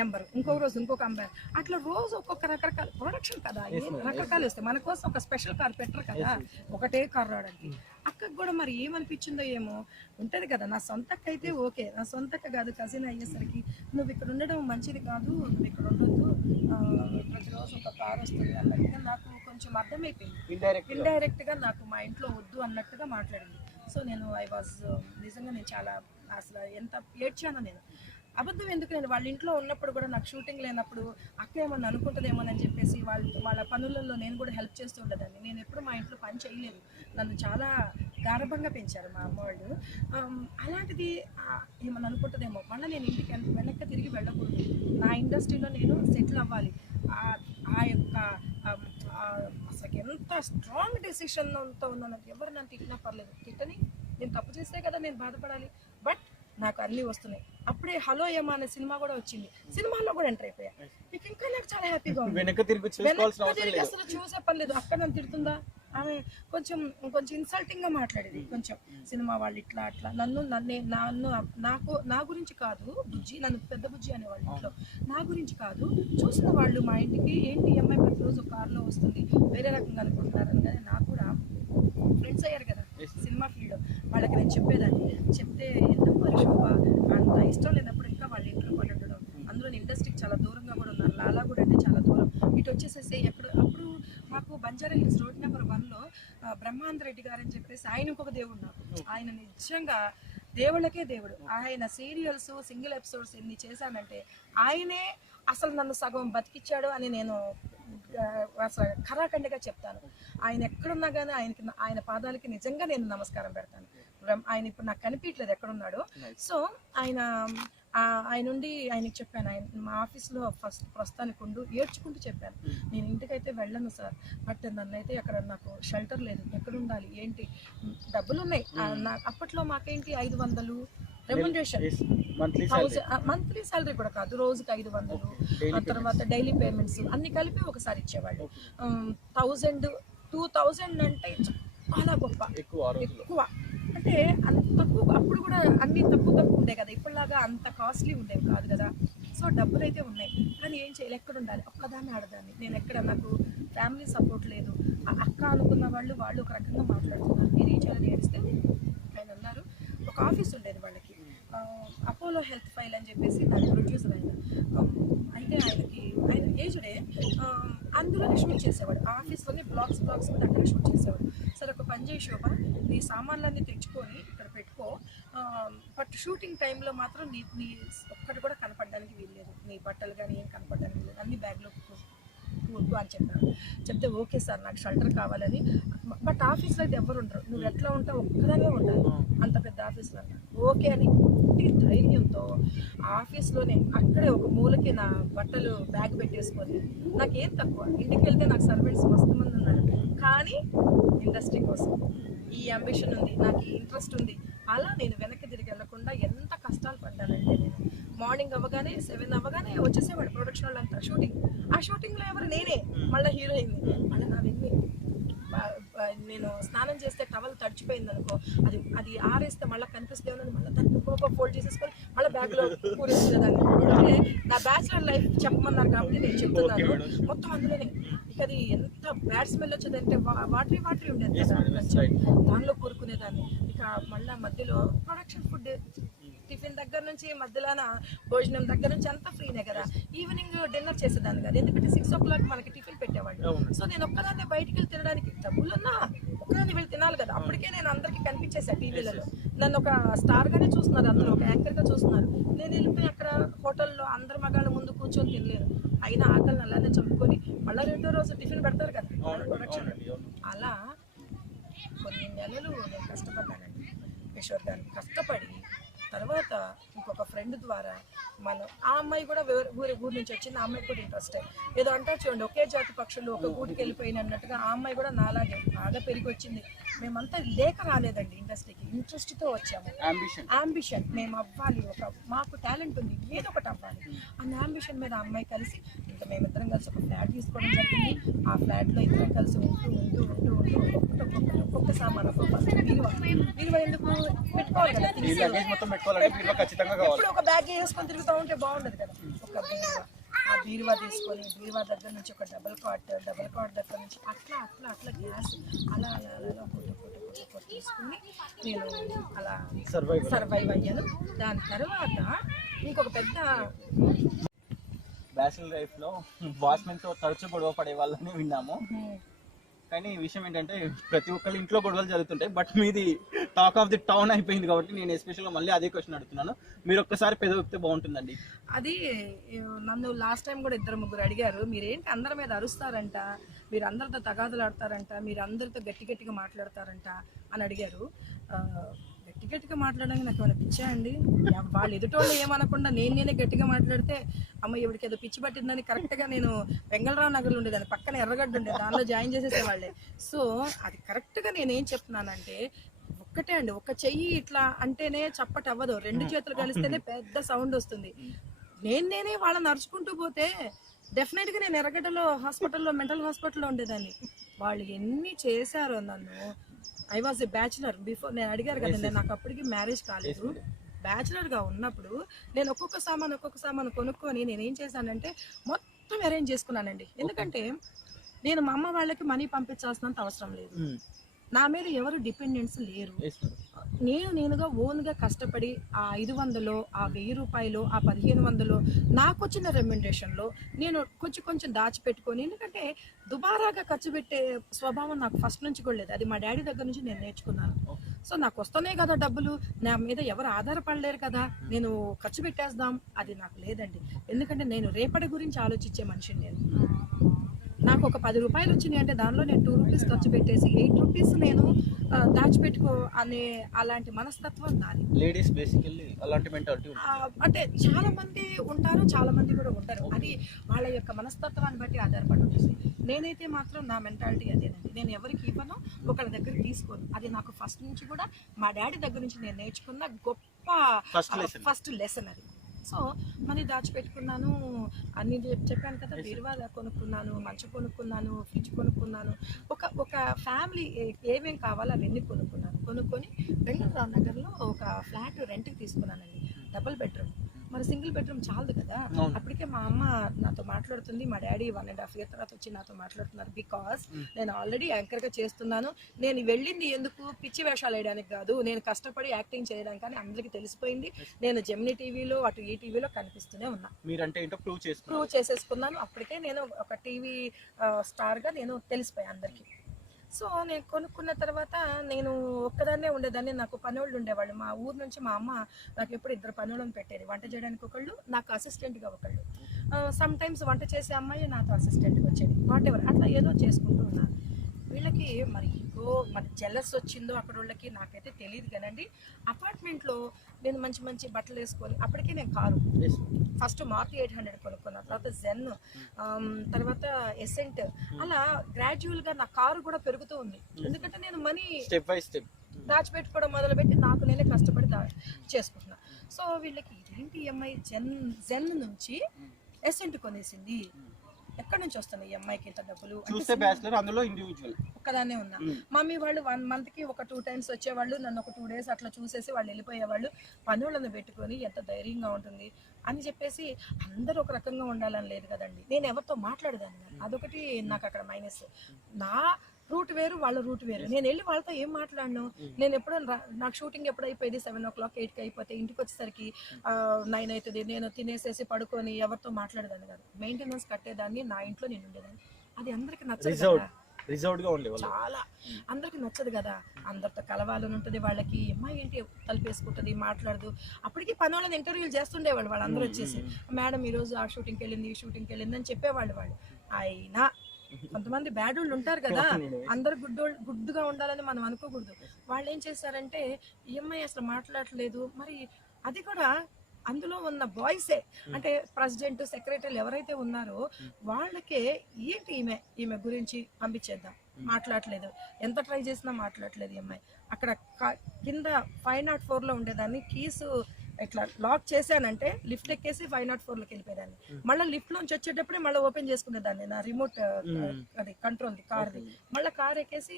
నెంబర్, ఇంకొక రోజు ఇంకొక అంబాసిడర్, అట్లా రోజు ఒక్కొక్క రకరకాల ప్రొడక్షన్ కదా, రకరకాలు వస్తాయి. మన కోసం ఒక స్పెషల్ కార్ పెట్టరు కదా ఒకటే కార్ రావడానికి. అక్కకు కూడా మరి ఏమనిపించిందో ఏమో, ఉంటుంది కదా. నా సొంతక్క అయితే ఓకే, నా సొంతక్క కాదు, కజిన్ అయ్యేసరికి నువ్వు ఇక్కడ ఉండడం మంచిది కాదు, నువ్వు ఇక్కడ ఉండొద్దు, ప్రతిరోజు ఒక కార్ వస్తుంది అన్నట్టుగా నాకు కొంచెం అర్థమైపోయింది. ఇండైరెక్ట్గా నాకు మా ఇంట్లో వద్దు అన్నట్టుగా మాట్లాడింది. సో నేను నిజంగా నేను చాలా అసలు ఎంత ఏడ్చానో నేను. అబద్ధం ఎందుకు, నేను వాళ్ళ ఇంట్లో ఉన్నప్పుడు కూడా నాకు షూటింగ్ లేనప్పుడు అక్క ఏమన్నా అనుకుంటుందేమోనని చెప్పేసి వాళ్ళ పనులలో నేను కూడా హెల్ప్ చేస్తూ ఉండేదాన్ని. నేను ఎప్పుడు మా ఇంట్లో పని చేయలేదు, నన్ను చాలా గారభంగా పెంచారు మా అమ్మ వాళ్ళు. అలాంటిది ఏమన్నా అనుకుంటుందేమో, మళ్ళీ నేను ఇంటికి వెనక్కి తిరిగి వెళ్ళకూడదు, నా ఇండస్ట్రీలో నేను సెటిల్ అవ్వాలి. ఆ యొక్క అసలు ఎంత స్ట్రాంగ్ డెసిషన్తో ఉన్నాను. ఎవరు నన్ను తిట్టినా పర్లేదు, తిట్టని, నేను తప్పు చేస్తే కదా నేను బాధపడాలి, బట్ నాకు అన్నీ వస్తున్నాయి. అప్పుడే హలో ఏమా అనే సినిమా కూడా వచ్చింది, సినిమాలో కూడా ఎంటర్ అయిపోయా. ఇంకా నాకు చాలా హ్యాపీగా ఉంది. వెనక్కి తిరిగి అసలు చూసే పర్లేదు. అక్కడ నన్ను తిడుతుందా, ఆమె కొంచెం ఇన్సల్టింగ్గా మాట్లాడేది కొంచెం. సినిమా వాళ్ళు ఇట్లా అట్లా నన్ను నా గురించి కాదు, బుజ్జి, నన్ను పెద్ద బుజ్జి అనేవాళ్ళు ఇంట్లో, నా గురించి కాదు, చూసిన వాళ్ళు మా ఇంటికి ఏంటి అమ్మాయి ప్రతిరోజు కార్లో వస్తుంది, వేరే రకంగా అనుకుంటున్నారని. కానీ నాకు కూడా ఫ్రెండ్స్ అయ్యారు కదా సినిమా ఫీల్డ్, వాళ్ళకి నేను చెప్పేదాన్ని. చెప్తే ఎందుకు మరి శోభ, అంత ఇష్టం లేనప్పుడు ఇంకా వాళ్ళ ఇంట్లో కొట్టడం, అందులో ఇండస్ట్రీకి చాలా దూరంగా కూడా ఉన్నారు, లాలా కూడా అంటే చాలా దూరం, ఇటు వచ్చేసేసి అప్పుడు మాకు బంజారా హిల్స్ రోడ్ నెంబర్ 1లో బ్రహ్మాందరెడ్డి గారు అని చెప్పేసి ఆయన ఇంకొక దేవుడు నాకు. ఆయన నిజంగా దేవుళ్ళకే దేవుడు. ఆయన సీరియల్స్ సింగిల్ ఎపిసోడ్స్ ఎన్ని చేశానంటే ఆయనే అసలు నన్ను సగం బతికిచ్చాడు అని నేను అసలు ఖరాఖండిగా చెప్తాను. ఆయన ఎక్కడున్నా కానీ ఆయన పాదాలకి నిజంగా నేను నమస్కారం పెడతాను. ఆయన ఇప్పుడు నాకు కనిపించలేదు ఎక్కడున్నాడో. సో ఆయన నుండి ఆయనకి చెప్పాను, ఆయన మా ఆఫీస్లో ప్రస్తుతానికి ఉండు, ఏడ్చుకుంటూ చెప్పాను, నేను ఇంటికైతే వెళ్ళను సార్, బట్ నన్నైతే అక్కడ నాకు షెల్టర్ లేదు, ఎక్కడ ఉండాలి ఏంటి, డబ్బులు ఉన్నాయి అప్పట్లో మాకేంటి 500 రెమ్యునరేషన్, మంత్లీ శాలరీ కూడా కాదు, రోజుకి 500, ఆ తర్వాత డైలీ పేమెంట్స్ అన్ని కలిపి ఒకసారి ఇచ్చేవాళ్ళు. 1000 2000 అంటే చాలా గొప్ప, ఎక్కువ అంటే అంత తక్కువ. అప్పుడు కూడా అన్ని తక్కువ ఉండే కదా, ఇప్పటిలాగా అంత కాస్ట్లీ ఉండేవి కాదు కదా. సో డబ్బులు అయితే ఉన్నాయి, కానీ ఏం చేయాలి, ఎక్కడ ఉండాలి, ఒక్కదాన్ని ఆడదాన్ని నేను, ఎక్కడ నాకు ఫ్యామిలీ సపోర్ట్ లేదు. అక్క అనుకున్న వాళ్ళు ఒక రకంగా మాట్లాడుతున్నారు, నేను ఏం చేయాలని ఏడిస్తే ఆయన అన్నారు, ఒక ఆఫీస్ ఉండేది వాళ్ళకి, అపోలో హెల్త్ ఫైల్ అని చెప్పేసి దాని ప్రొడ్యూసర్ ఆయన. అయితే ఆయన ఏజ్డే, అందులోనే షూట్ చేసేవాడు, ఆఫీస్లోనే బ్లాగ్స్ కూడా అక్కడ షూట్ చేసేవాడు. సరే ఒక పని చేయి శోభ, నీ సామాన్లన్నీ తెచ్చుకొని ఇక్కడ పెట్టుకో, బట్ షూటింగ్ టైంలో మాత్రం నీ ఒక్కటి కూడా కనపడడానికి వీల్లేదు, నీ బట్టలు కానీ ఏం కనపడడానికి వీల్లేదు, అన్ని బ్యాగ్లో కూర్చో అని చెప్పాను. చెప్తే ఓకే సార్ నాకు షెల్టర్ కావాలని, బట్ ఆఫీస్లో అయితే ఎవరు ఉండరు, నువ్వు ఎట్లా ఉంటావు ఒక్కదానే ఉండాలి అంత పెద్ద ఆఫీస్లో అన్నా. ఓకే అని ధైర్యంతో ఆఫీస్లోనే అక్కడే ఒక మూలకి నా బట్టలు బ్యాగ్ పెట్టేసుకొని, నాకేం తక్కువ, ఇంటికి వెళ్తే నాకు సర్వెంట్స్ మస్తు మంది ఉన్నారు, కానీ ఇండస్ట్రీ కోసం ఈ అంబిషన్ ఉంది, నాకు ఈ ఇంట్రెస్ట్ ఉంది. అలా నేను వెనక్కి తిరిగి వెళ్ళకుండా ఎంత కష్టాలు పడ్డానంటే, నేను మార్నింగ్ అవ్వగానే 7 అవ్వగానే వచ్చేసేవాడు ప్రొడక్షన్ వాళ్ళంతా షూటింగ్, ఆ షూటింగ్లో ఎవరు నేనే మళ్ళీ హీరోయిన్, మళ్ళీ నా వెళ్ళి నేను స్నానం చేస్తే టవల్ తడిచిపోయింది అనుకో, అది ఆరేస్తే మళ్ళీ కనిపిస్తేమని మళ్ళీ దాన్ని ఫోల్డ్ చేసేసుకొని మళ్ళీ బ్యాగ్లో కూరేసేదాన్ని. అంటే నా బ్యాచులర్ లైఫ్ చెప్పమన్నారు కాబట్టి నేను చెప్తున్నాను, మొత్తం అందులోనే. ఇక అది ఎంత బ్యాడ్ స్మెల్ వచ్చేదంటే వాటరీ ఉండేది కదా, దానిలో కూరుకునేదాన్ని. ఇక మళ్ళీ మధ్యలో ప్రొడక్షన్ ఫుడ్, టిఫిన్ దగ్గర నుంచి మధ్యలోన భోజనం దగ్గర నుంచి అంతా ఫ్రీనే కదా. ఈవినింగ్ డిన్నర్ చేసేదాన్ని కదా, ఎందుకంటే 6 o'clock మనకి టిఫిన్ పెట్టేవాళ్ళు. సో నేను ఒక్కదాన్ని బయటికి వెళ్ళి తినడానికి, డబ్బులున్నా ఒక్కదాన్ని వెళ్ళి తినాలి కదా. అప్పటికే నేను అందరికీ కనిపించేసా టీవీలలో, నన్ను ఒక స్టార్ గానే చూస్తున్నారు, అందరూ ఒక యాంకర్ గా చూస్తున్నారు. నేను వెళ్ళిపోయి అక్కడ హోటల్లో అందరి మగాళ్ళ ముందు కూర్చొని తినలేను, అయినా ఆకలిని అలానే చంపుకొని మళ్ళీ 2వ రోజు టిఫిన్ పెడతారు కదా ప్రొడక్షన్. అలా కొన్ని నెలలు నేను కష్టపడ్డానండి కిషోర్ గారిని. కష్టపడి తర్వాత ఇంకొక ఫ్రెండ్ ద్వారా ఆ అమ్మాయి కూడా ఊరి నుంచి వచ్చింది, ఆ అమ్మాయికి కూడా ఇంట్రెస్ట్. ఏదో అంటారు చూడండి, ఒకే జాతి పక్షులు ఒక గూటికి వెళ్ళిపోయిన అన్నట్టుగా ఆ అమ్మాయి కూడా నాలాగే బాగా పెరిగి వచ్చింది. మేమంతా లేక రాలేదండి ఇండస్ట్రీకి, ఇంట్రెస్ట్తో వచ్చాము. అంబిషన్ మేము అవ్వాలి, మాకు టాలెంట్ ఉంది, ఏదో ఒకటి అవ్వాలి అన్న అంబిషన్ మీద ఆ అమ్మాయి కలిసి, ఇంకా మేమిద్దరం కలిసి ఒక ఫ్లాట్ తీసుకోవడం జరిగింది. ఆ ఫ్లాట్లో ఇద్దరం కలిసి ఉంటూ ఒక్కొక్క సామాన్, ఫస్ట్ వీలువ ఎందుకు పెట్టుకోవాలి కదా, ఎప్పుడు ఒక బ్యాగ్ వేసుకొని తిరుగుతూ ఉంటే బాగుండదు కదా. ఒక ఆ బీరువా తీసుకొని, బీరువా దగ్గర నుంచి ఒక డబల్ కాట్ దగ్గర నుంచి అట్లా గ్యాస్ అలా తీసుకుని నేను అలా సర్వైవ్ అయ్యాను. దాని తర్వాత ఇంకొక పెద్ద బ్యాచిలర్ లైఫ్లో వాచ్మెన్తో తరచు గొడవ పడే వాళ్ళని విన్నాము, కానీ ఈ విషయం ఏంటంటే ప్రతి ఒక్కరి ఇంట్లో గొడవలు జరుగుతుంటాయి, బట్ మీది టాక్ ఆఫ్ ది టౌన్ అయిపోయింది కాబట్టి నేను ఎస్పెషల్గా మళ్ళీ అదే క్వశ్చన్ అడుగుతున్నాను, మీరు ఒక్కసారి పెదవిస్తే బాగుంటుందండి. అది నన్ను లాస్ట్ టైం కూడా 2-3 అడిగారు, మీరేంటి అందరి మీద అరుస్తారంట, మీరు అందరితో తగాదులు ఆడతారంట, మీరు అందరితో గట్టిగా మాట్లాడతారంట అని అడిగారు. గట్టిగా మాట్లాడడానికి నాకు ఏమైనా పిచ్చా అండి? వాళ్ళు ఎదుటోళ్ళు ఏమనకుండా నేనే గట్టిగా మాట్లాడితే అమ్మ ఎవరికి ఏదో పిచ్చి పట్టిందని కరెక్ట్గా నేను వెంగళరావు నగర్లో ఉండేదాన్ని, పక్కన ఎర్రగడ్డ ఉండేది, దానిలో జాయిన్ చేసేసేవాళ్ళే. సో అది కరెక్ట్గా నేనేం చెప్తున్నానంటే, ఒక్కటే అండి, ఒక చెయ్యి ఇట్లా అంటేనే చప్పటి అవ్వదు, 2 చేతులు కలిస్తేనే పెద్ద సౌండ్ వస్తుంది. నేనే వాళ్ళని నడుచుకుంటూ పోతే డెఫినెట్గా నేను ఎర్రగడ్డలో హాస్పిటల్లో, మెంటల్ హాస్పిటల్లో ఉండేదాన్ని. వాళ్ళు ఎన్ని చేశారో నన్ను. I was a bachelor before, నేను అడిగారు కదండి, నాకు అప్పటికి మ్యారేజ్ కాలేదు. బ్యాచులర్గా ఉన్నప్పుడు నేను ఒక్కొక్క సామాను కొనుక్కొని నేనేం చేశానంటే మొత్తం అరేంజ్ చేసుకున్నానండి. ఎందుకంటే నేను మా అమ్మ వాళ్ళకి మనీ పంపించాల్సినంత అవసరం లేదు, నా మీద ఎవరు డిపెండెన్స్ లేరు. నేనుగా ఓన్గా కష్టపడి ఆ 500, ఆ 1000 రూపాయలు, ఆ 1500 నాకు వచ్చిన రెమ్యునరేషన్లో నేను కొంచెం దాచిపెట్టుకొని, ఎందుకంటే దుబారాగా ఖర్చు పెట్టే స్వభావం నాకు ఫస్ట్ నుంచి కూడా లేదు, అది మా డాడీ దగ్గర నుంచి నేను నేర్చుకున్నాను. సో నాకు వస్తున్నాయి కదా డబ్బులు, నా మీద ఎవరు ఆధారపడలేరు కదా, నేను ఖర్చు పెట్టేద్దాం, అది నాకు లేదండి. ఎందుకంటే నేను రేపటి గురించి ఆలోచించే మనిషిని నేను. నాకు ఒక 10 రూపాయలు వచ్చినాయి అంటే దానిలో నేను 2 రూపీస్ ఖర్చు పెట్టేసి 8 రూపీస్ నేను దాచిపెట్టుకో అనే అలాంటి మనస్తత్వం నాది. లేడీస్ బేసికల్లీ అలాంటి మెంటాలిటీ అంటే చాలా మంది ఉంటారు, చాలా మంది కూడా ఉంటారు. అది వాళ్ళ యొక్క మనస్తత్వాన్ని బట్టి ఆధారపడి ఉంటుంది. నేనైతే మాత్రం నా మెంటాలిటీ అదేనండి. నేను ఎవరికి ఇవ్వను, ఒకళ్ళ దగ్గర తీసుకోను. అది నాకు ఫస్ట్ నుంచి కూడా మా డాడీ దగ్గర నుంచి నేను నేర్చుకున్న గొప్ప ఫస్ట్ లెసన్ అది. సో మనీ దాచిపెట్టుకున్నాను, అన్ని చెప్పాను కదా, బీరువా కొనుక్కున్నాను, మంచం కొనుక్కున్నాను, ఫ్రిడ్జ్ కొనుక్కున్నాను, ఒక ఫ్యామిలీ ఏమేమి కావాలో అవన్నీ కొనుక్కొని బెంగళూరు నగర్లో ఒక ఫ్లాట్ రెంట్కి తీసుకున్నానండి. Double bedroom. మరి సింగిల్ బెడ్రూమ్ చాలదు కదా. అప్పటికే మా అమ్మ నాతో మాట్లాడుతుంది, మా డాడీ 1.5 year తర్వాత వచ్చి నాతో మాట్లాడుతున్నారు. బికాస్ నేను ఆల్రెడీ యాంకర్గా చేస్తున్నాను, నేను వెళ్ళింది ఎందుకు పిచ్చి వేషాలు వేయడానికి కాదు, నేను కష్టపడి యాక్టింగ్ చేయడానికి. కానీ అందరికీ తెలిసిపోయింది, నేను జెమినీ టీవీలో అటు ఈ టీవీలో కనిపిస్తూనే ఉన్నా. మీరంటే ఏంటో ప్రూవ్ చేసేసుకున్నాను. అప్పటికే నేను ఒక టీవీ స్టార్గా నేను తెలిసిపోయాను అందరికీ. సో నేను కొనుక్కున్న తర్వాత నేను ఒక్కదాన్నే ఉండేదాన్ని. నాకు పనోళ్ళు ఉండేవాళ్ళు. మా ఊరు నుంచి మా అమ్మ నాకు ఎప్పుడు 2 పనోళ్ళని పెట్టేది. వంట చేయడానికి ఒకళ్ళు, నాకు అసిస్టెంట్గా ఒకళ్ళు. సమ్ టైమ్స్ వంట చేసే అమ్మాయి నాతో అసిస్టెంట్గా వచ్చేది. వాట్ ఎవర్ అట్లా ఏదో చేసుకుంటూ ఉన్నాను. వీళ్ళకి మరి మరి జెలస్ వచ్చిందో అక్కడ వాళ్ళకి నాకైతే తెలియదు కానండి. అపార్ట్మెంట్లో నేను మంచి బట్టలు వేసుకొని, అప్పటికే నేను కారు ఫస్ట్ మారుతి 800 కొనుక్కున్నాను, తర్వాత జెన్, తర్వాత ఎసెంట్, అలా గ్రాడ్యువల్గా నా కారు కూడా పెరుగుతూ ఉంది. ఎందుకంటే నేను మనీ స్టెప్ బై స్టెప్ దాచిపెట్టుకోవడం మొదలుపెట్టి నాకు నేనే కష్టపడి చేసుకుంటున్నా. సో వీళ్ళకి ఇదేంటి అమ్మాయి జెన్ నుంచి ఎసెంట్ కొనేసింది, ఎక్కడి నుంచి వస్తున్నాయి ఈ అమ్మాయికి ఇంత డబ్బులు? అందులో ఇండివిజువల్ ఒక్కదాన్నే ఉన్నా. మమ్మీ వాళ్ళు 1 monthకి ఒక 2 times వచ్చేవాళ్ళు, నన్ను ఒక 2 days అట్లా చూసేసి వాళ్ళు వెళ్ళిపోయేవాళ్ళు. పనులను పెట్టుకొని ఎంత ధైర్యంగా ఉంటుంది అని చెప్పేసి. అందరూ ఒక రకంగా ఉండాలని లేదు కదండి. నేను ఎవరితో మాట్లాడదాన్ని, అదొకటి నాకు అక్కడ మైనస్. నా రూట్ వేరు, వాళ్ళ రూట్ వేరు. నేను వెళ్ళి వాళ్ళతో ఏం మాట్లాడను. నేను ఎప్పుడైనా నాకు షూటింగ్ ఎప్పుడు అయిపోయింది 7 o'clock 8కి అయిపోతే ఇంటికి వచ్చేసరికి 9 అవుతుంది. నేను తినేసేసి పడుకొని ఎవరితో మాట్లాడేదాన్ని కాదు. మెయింటెనెన్స్ కట్టేదాన్ని, నా ఇంట్లో నేను ఉండేదాన్ని. అది అందరికి నచ్చదు కదా, చాలా అందరికి నచ్చదు కదా. అందరితో కలవాలని ఉంటుంది వాళ్ళకి. అమ్మాయి ఏంటి తలిపేసుకుంటుంది, మాట్లాడదు. అప్పటికి పని వాళ్ళని ఇంటర్వ్యూలు చేస్తుండేవాళ్ళు వాళ్ళందరూ వచ్చేసి, మేడం ఈరోజు ఆ షూటింగ్కి వెళ్ళింది, ఈ షూటింగ్కి వెళ్ళింది అని చెప్పేవాళ్ళు. వాళ్ళు అయినా కొంతమంది బ్యాడ్ వాళ్ళు ఉంటారు కదా, అందరు గుడ్డుగా ఉండాలని మనం అనుకోకూడదు. వాళ్ళు ఏం చేశారంటే, ఈ అమ్మాయి అసలు మాట్లాడలేదు. మరి అది కూడా అందులో ఉన్న బాయ్సే, అంటే ప్రెసిడెంట్ సెక్రటరీలు ఎవరైతే ఉన్నారో వాళ్ళకే ఏంటి ఈమె గురించి పంపించేద్దాం, మాట్లాడలేదు, ఎంత ట్రై చేసినా మాట్లాడలేదు ఈ అమ్మాయి. అక్కడ కింద 504లో ఉండేదాన్ని, కీస్ ఇట్లా లాక్ చేశానంటే లిఫ్ట్ ఎక్కేసి 504లోకి వెళ్ళిపోయేదాన్ని. మళ్ళీ లిఫ్ట్ నుంచి వచ్చేటప్పుడే మళ్ళీ ఓపెన్ చేసుకునేదాన్ని, నా రిమోట్ అది కంట్రోల్ది కార్ది. మళ్ళీ కార్ ఎక్కేసి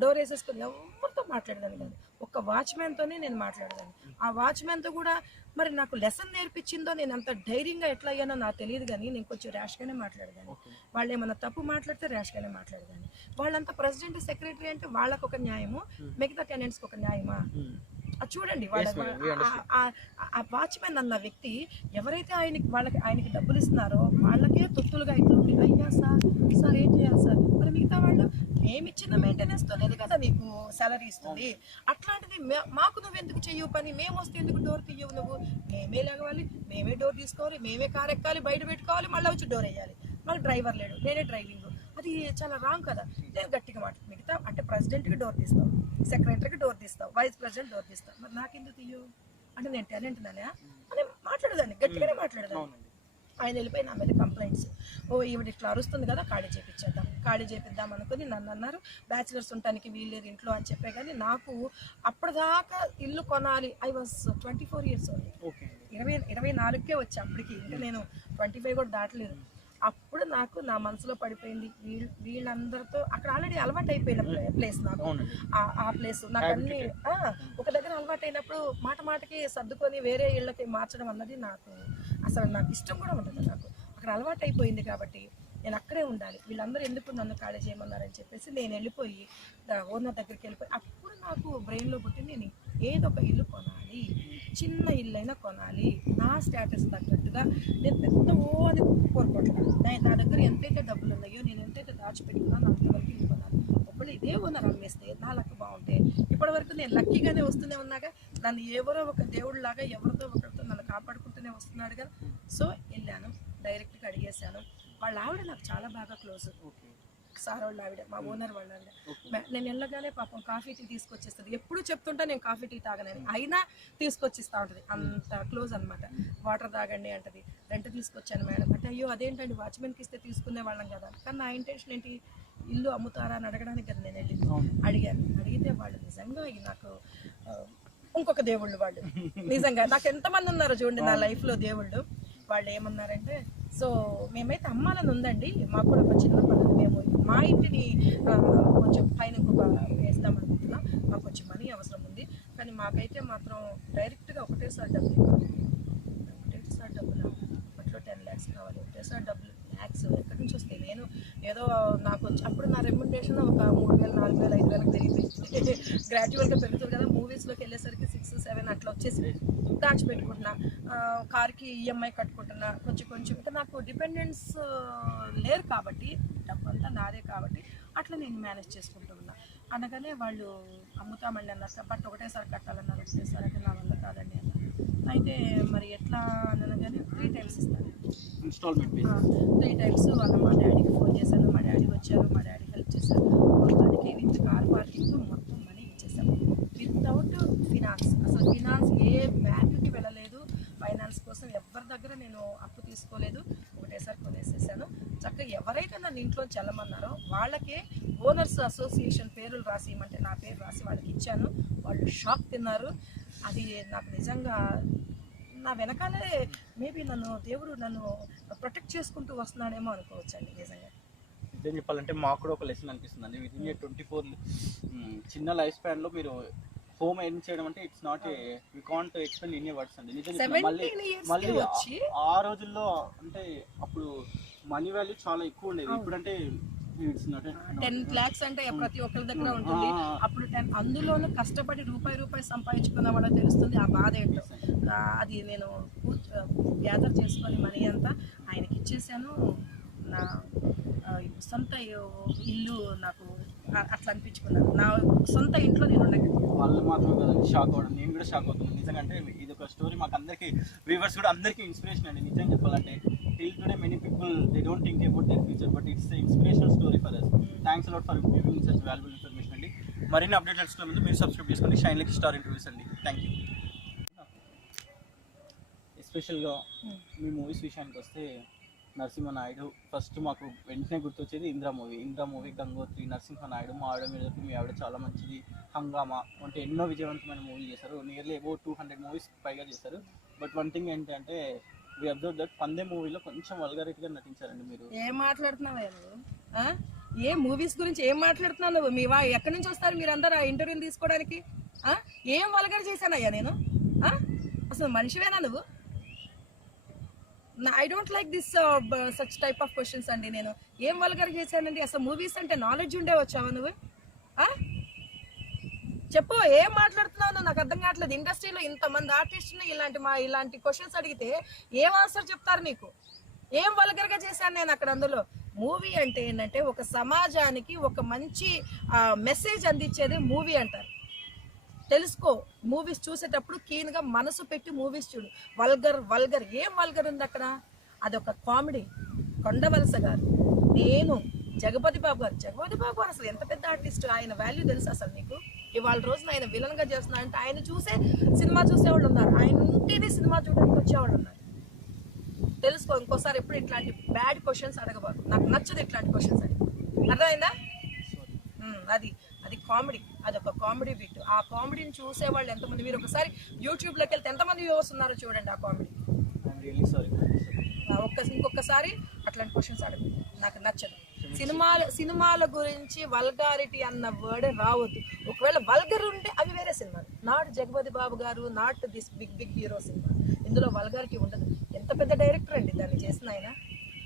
డోర్ వేసేసుకుని ఎవరితో మాట్లాడేదాన్ని కాదు. ఒక వాచ్మ్యాన్తోనే నేను మాట్లాడేదాన్ని. ఆ వాచ్మ్యాన్తో కూడా మరి నాకు లెసన్ నేర్పించిందో, నేను అంత ధైర్యంగా ఎట్లా అయ్యానో నాకు తెలియదు, కానీ నేను కొంచెం ర్యాష్గానే మాట్లాడేదాన్ని. వాళ్ళు ఏమన్నా తప్పు మాట్లాడితే ర్యాష్గానే మాట్లాడేదాన్ని. వాళ్ళంతా ప్రెసిడెంట్ సెక్రటరీ అంటే వాళ్ళకు ఒక న్యాయము, మిగతా టెనెంట్స్కి ఒక న్యాయమా? చూడండి, వాళ్ళ ఆ వాచ్మెన్ అన్న వ్యక్తి ఎవరైతే ఆయనకి డబ్బులు ఇస్తున్నారో వాళ్ళకే తొత్తులుగా అవుతుంది. అయ్యా సార్ ఏం చేయాలి సార్? మరి మిగతా వాళ్ళు మేమిచ్చిన మెయింటెనెన్స్ తోనే కదా నీకు సాలరీ ఇస్తుంది. అట్లాంటిది మాకు నువ్వెందుకు చెయ్యవు పని? మేము వస్తే ఎందుకు డోర్ తీయవు నువ్వు? మేమే లేవాలి, మేమే డోర్ తీసుకోవాలి, మేమే కార్ ఎక్కాలి, బయట పెట్టుకోవాలి, మళ్ళీ వచ్చి డోర్ వేయాలి. మళ్ళీ డ్రైవర్ లేడు, నేనే డ్రైవింగ్. అది చాలా రాంగ్ కదా. నేను గట్టిగా మిగతా అంటే ప్రెసిడెంట్కి డోర్ తీస్తావు, సెక్రటరీకి డోర్ తీస్తావు, వైస్ ప్రెసిడెంట్ డోర్ తీస్తావు, మరి నాకెందుకు తీయవు? అంటే నేను టాలెంట్ నానే అని మాట్లాడేదాన్ని, గట్టిగానే మాట్లాడేదాన్ని. ఆయన వెళ్ళిపోయి నా మీద కంప్లైంట్స్, ఈవిడ ఇట్లా అరుస్తుంది కదా, ఖాళీ చేపిద్దాం అనుకుని నన్ను అన్నారు. బ్యాచిలర్స్ ఉండటానికి వీల్లేదు ఇంట్లో అని చెప్పే. కానీ నాకు అప్పటిదాకా ఇల్లు కొనాలి, ఐ వాజ్ 24 years ఓన్లీ. 24కే వచ్చా అప్పటికి, ఇంకా నేను 25 కూడా దాటలేదు. అప్పుడు నాకు నా మనసులో పడిపోయింది, వీళ్ళందరితో అక్కడ ఆల్రెడీ అలవాటు అయిపోయిన ప్లేస్ నాకు. ఆ ప్లేస్ నాకు అన్ని ఒక దగ్గర అలవాటు అయినప్పుడు మాటకి సర్దుకొని వేరే ఇళ్ళకి మార్చడం అన్నది నాకు ఇష్టం కూడా ఉండదు. నాకు అక్కడ అలవాటు అయిపోయింది కాబట్టి నేను అక్కడే ఉండాలి. వీళ్ళందరూ ఎందుకు నన్ను ఖాళీ చేయమన్నారని చెప్పేసి నేను వెళ్ళిపోయి ఓనర్ దగ్గరికి వెళ్ళిపోయి, అప్పుడు నాకు బ్రెయిన్లో పుట్టింది, నేను ఏదో ఒక ఇల్లు కొనాలి, చిన్న ఇల్లు అయినా కొనాలి, నా స్టేటస్ తగ్గట్టుగా. నేను పెద్ద అని కోరుకోవట్లేదు. నా దగ్గర ఎంతైతే డబ్బులు ఉన్నాయో, నేను ఎంతైతే దాచిపెట్టుకున్నా అంతవరకు ఇల్లు కొనాలి. ఒకళ్ళు ఇదే ఓనర్ అమ్మేస్తే నా లెక్క బాగుంటే, ఇప్పటివరకు నేను లక్కీగానే వస్తూనే ఉన్నాగా, నన్ను ఎవరో ఒక దేవుడు లాగా ఎవరితో ఒకరితో నన్ను కాపాడుకుంటూనే వస్తున్నాడు కదా. సో వెళ్ళాను, డైరెక్ట్గా అడిగేశాను. వాళ్ళ ఆవిడ నాకు చాలా బాగా క్లోజ్, సార్ వాళ్ళ ఆవిడ, మా ఓనర్ వాళ్ళ ఆవిడ. నేను వెళ్ళగానే పాపం కాఫీ టీ తీసుకొచ్చేస్తుంది. ఎప్పుడు చెప్తుంటా నేను కాఫీ టీ తాగనని, అయినా తీసుకొచ్చిస్తూ ఉంటుంది, అంత క్లోజ్ అనమాట. వాటర్ తాగండి అంటది. రెంట్ తీసుకొచ్చాను మేడం అంటే, అయ్యో అదేంటండి వాచ్మెన్కి ఇస్తే తీసుకునే వాళ్ళం కదా. కానీ నా ఇంటెన్షన్ ఏంటి, ఇల్లు అమ్ముతారా అని అడగడానికి కదా నేను వెళ్ళింది. అడిగితే వాళ్ళు నిజంగా నాకు ఇంకొక దేవుళ్ళు వాళ్ళు. నిజంగా నాకు ఎంతమంది ఉన్నారో చూడండి నా లైఫ్లో దేవుళ్ళు. వాళ్ళు ఏమన్నారంటే, సో మేమైతే అమ్మాలని ఉందండి, మాకు కూడా ఒక చిన్న పనులు, మేము మా ఇంటిని కొంచెం పైన ఇంకొక వేస్తాం అనుకుంటున్నాం, మాకు కొంచెం మనీ అవసరం ఉంది, కానీ మాకైతే మాత్రం డైరెక్ట్గా ఒకటేసారి డబ్బులు అప్పట్లో 10 lakhs కావాలి. ఒకటేసారి డబ్బులు ల్యాక్స్ ఎక్కడి నుంచి వస్తాయి? నేను ఏదో నాకు అప్పుడు నా రెమ్యునరేషన్ ఒక 3,000, 4,000, 5,000 పెరిగిపోయింది. గ్రాడ్యువల్గా పెరుగుతుంది కదా. మూవీస్లోకి వెళ్ళేసరికి 6, 7 అట్లా వచ్చేసి దాచిపెట్టుకుంటున్నా. కార్కి ఈఎంఐ కట్టుకుంటున్నా కొంచెం. ఇంకా నాకు డిపెండెన్స్ లేరు కాబట్టి, డబ్బు అంతా నాదే కాబట్టి అట్లా నేను మేనేజ్ చేసుకుంటూ ఉన్నా. అనగానే వాళ్ళు అమ్ముతామండి అన్నారు, బట్ ఒకటేసారి కట్టాలన్నారు. ఒకటేసారి అంటే నా వల్ల కాదండి అన్నారు. అయితే మరి ఎట్లా అనగానే 3 times ఇస్తాను ఇన్స్టాల్మెంట్ 3 times. వాళ్ళ మా డాడీకి ఫోన్ చేశాను, మా డాడీ వచ్చారు, మా డాడీ హెల్ప్ చేశారు. మొత్తానికి విత్ కార్ పార్కింగ్ మొత్తం మనీ ఇచ్చేసాము, వితౌట్ ఫినాన్స్. అసలు ఫినాన్స్ ఏ బ్యాంకుకి వెళ్ళలేదు, ఫైనాన్స్ కోసం ఎవరి దగ్గర నేను అప్పు తీసుకోలేదు, ఒకటేసారి కొనేసేసాను. చక్కగా ఎవరైతే నన్ను ఇంట్లోంచి వెళ్ళమన్నారో వాళ్ళకే ఓనర్స్ అసోసియేషన్ పేర్లు రాసి ఇవ్వమంటే నా పేరు రాసి వాళ్ళకి ఇచ్చాను. వాళ్ళు షాక్ తిన్నారు. అది నాకు నిజంగా నా వెనకాలే మేబీ దేవుడు నన్ను ప్రొటెక్ట్ చేసుకుంటూ వస్తున్నాడేమో అనుకోవచ్చండి. నిజంగా నిజం చెప్పాలంటే మాకు కూడా ఒక లెసన్ అనిపిస్తుంది అండి. విత్ ఇన్ 24 చిన్న లైఫ్ స్పాన్లో మీరు హోమ్ ఎర్న్ చేయడం అంటే it's not a we can't explain in a words అండి. నిజంగా మళ్ళీ ఆ రోజుల్లో అంటే అప్పుడు మనీ వాల్యూ చాలా ఎక్కువ ఉండేది. ఇప్పుడంటే 10 lakhs అంటే ప్రతి ఒక్కరి దగ్గర ఉంటుంది. అప్పుడు 10, అందులోనూ కష్టపడి రూపాయి సంపాదించుకున్న వాళ్ళకి తెలుస్తుంది ఆ బాధ ఏంటో. అది నేను గ్యాదర్ చేసుకొని మనీ అంతా ఆయనకి ఇచ్చేసాను. నా సొంత ఇల్లు నాకు అట్లా అనిపించుకున్నాను. నా సొంత ఇంట్లో నేను ఉండగలను. వాళ్ళు మాత్రం కదండి షాక్ అవ్వడం, నేను కూడా షాక్ అవుతున్నాను నిజంగా. అంటే ఇది ఒక స్టోరీ మాకు అందరికీ, వ్యూవర్స్ కూడా అందరికీ ఇన్స్పిరేషన్ అండి. నిజంగా చెప్పాలంటే till today many people they don't think about their future, but it's an inspirational story for us. Thanks a lot for giving such valuable information అండి. మరిన్ని అప్డేట్స్ ముందు మీరు సబ్స్క్రైబ్ చేసుకోండి షైన్ లైక్ స్టార్ ఇంటర్వ్యూస్ అండి. Thank you. ఎస్పెషల్గా మీ movies విషయానికి వస్తే నరసింహనాయుడు ఫస్ట్ మాకు వెంటనే గుర్తొచ్చేది ఇంద్రా మూవీ, గంగోత్రి, నరసింహనాయుడు, మా ఆవిడ మీద మీ ఆవిడ చాలా మంచిది, హంగామా అంటే ఎన్నో విజయవంతమైన మూవీలు చేశారు. నియర్లీ అబౌట్ 200 మూవీస్ పైగా చేశారు. బట్ వన్ థింగ్ ఏంటంటే వి అబ్జర్వ్ దట్ పందే మూవీలో కొంచెం వల్గారిటీగా నటించారండి మీరు. ఏం మాట్లాడుతున్నావా నువ్వు? ఏ మూవీస్ గురించి ఏం మాట్లాడుతున్నావు నువ్వు? మీ ఎక్కడి నుంచి వస్తారు మీరందరూ ఆ ఇంటర్వ్యూలు తీసుకోవడానికి? ఏం వల్గర్ చేశానయ్యా నేను? అసలు మనిషివేనా నువ్వు? I don't like this such type of questions అండి. నేను ఏం వల్గర్ చేశానండి? అసలు మూవీస్ అంటే నాలెడ్జ్ ఉండే వచ్చావా నువ్వు? చెప్పు, ఏం మాట్లాడుతున్నావు? నాకు అర్థం కావట్లేదు. ఇండస్ట్రీలో ఇంతమంది ఆర్టిస్టులు ఇలాంటి క్వశ్చన్స్ అడిగితే ఏం ఆన్సర్ చెప్తారు నీకు? ఏం వల్గర్గా చేశాను నేను అక్కడ? అందులో మూవీ అంటే ఏంటంటే ఒక సమాజానికి ఒక మంచి మెసేజ్ అందించేది మూవీ అంటారు. తెలుసుకో, మూవీస్ చూసేటప్పుడు కీన్గా మనసు పెట్టి మూవీస్ చూడు. వల్గర్ ఏం వల్గర్ ఉంది అక్కడ? అదొక కామెడీ. కొండవలస గారు, నేను, జగపతి బాబు గారు అసలు ఎంత పెద్ద ఆర్టిస్ట్, ఆయన వాల్యూ తెలుసు అసలు నీకు? ఇవాళ రోజున ఆయన విలన్ గా చేస్తున్నారంటే ఆయన చూసే సినిమా చూసేవాళ్ళు ఉన్నారు, ఆయన ఉంటేనే సినిమా చూడడానికి వచ్చేవాళ్ళు ఉన్నారు. తెలుసుకో, ఇంకోసారి ఎప్పుడు ఇట్లాంటి బ్యాడ్ క్వశ్చన్స్ అడగబారు. నాకు నచ్చదు ఇట్లాంటి క్వశ్చన్స్ అని. అర్థమైందా? అది కామెడీ, అదొక కామెడీ బిట్. ఆ కామెడీని చూసేవాళ్ళు ఎంతమంది? మీరు ఒకసారి యూట్యూబ్లోకి వెళ్తే ఎంతమంది వ్యూవర్స్ ఉన్నారో చూడండి ఆ కామెడీ. ఇంకొకసారి అట్లాంటి క్వశ్చన్స్ అడగదు, నాకు నచ్చదు. సినిమాల గురించి వల్గారిటీ అన్న వర్డే రావద్దు. ఒకవేళ వల్గర్ ఉంటే అవి వేరే సినిమాలు, నాట్ జగపతి బాబు గారు, not this big hero cinema. ఇందులో వల్గారిటీ ఉండదు. ఎంత పెద్ద డైరెక్టర్ అండి దాన్ని చేసిన ఆయన,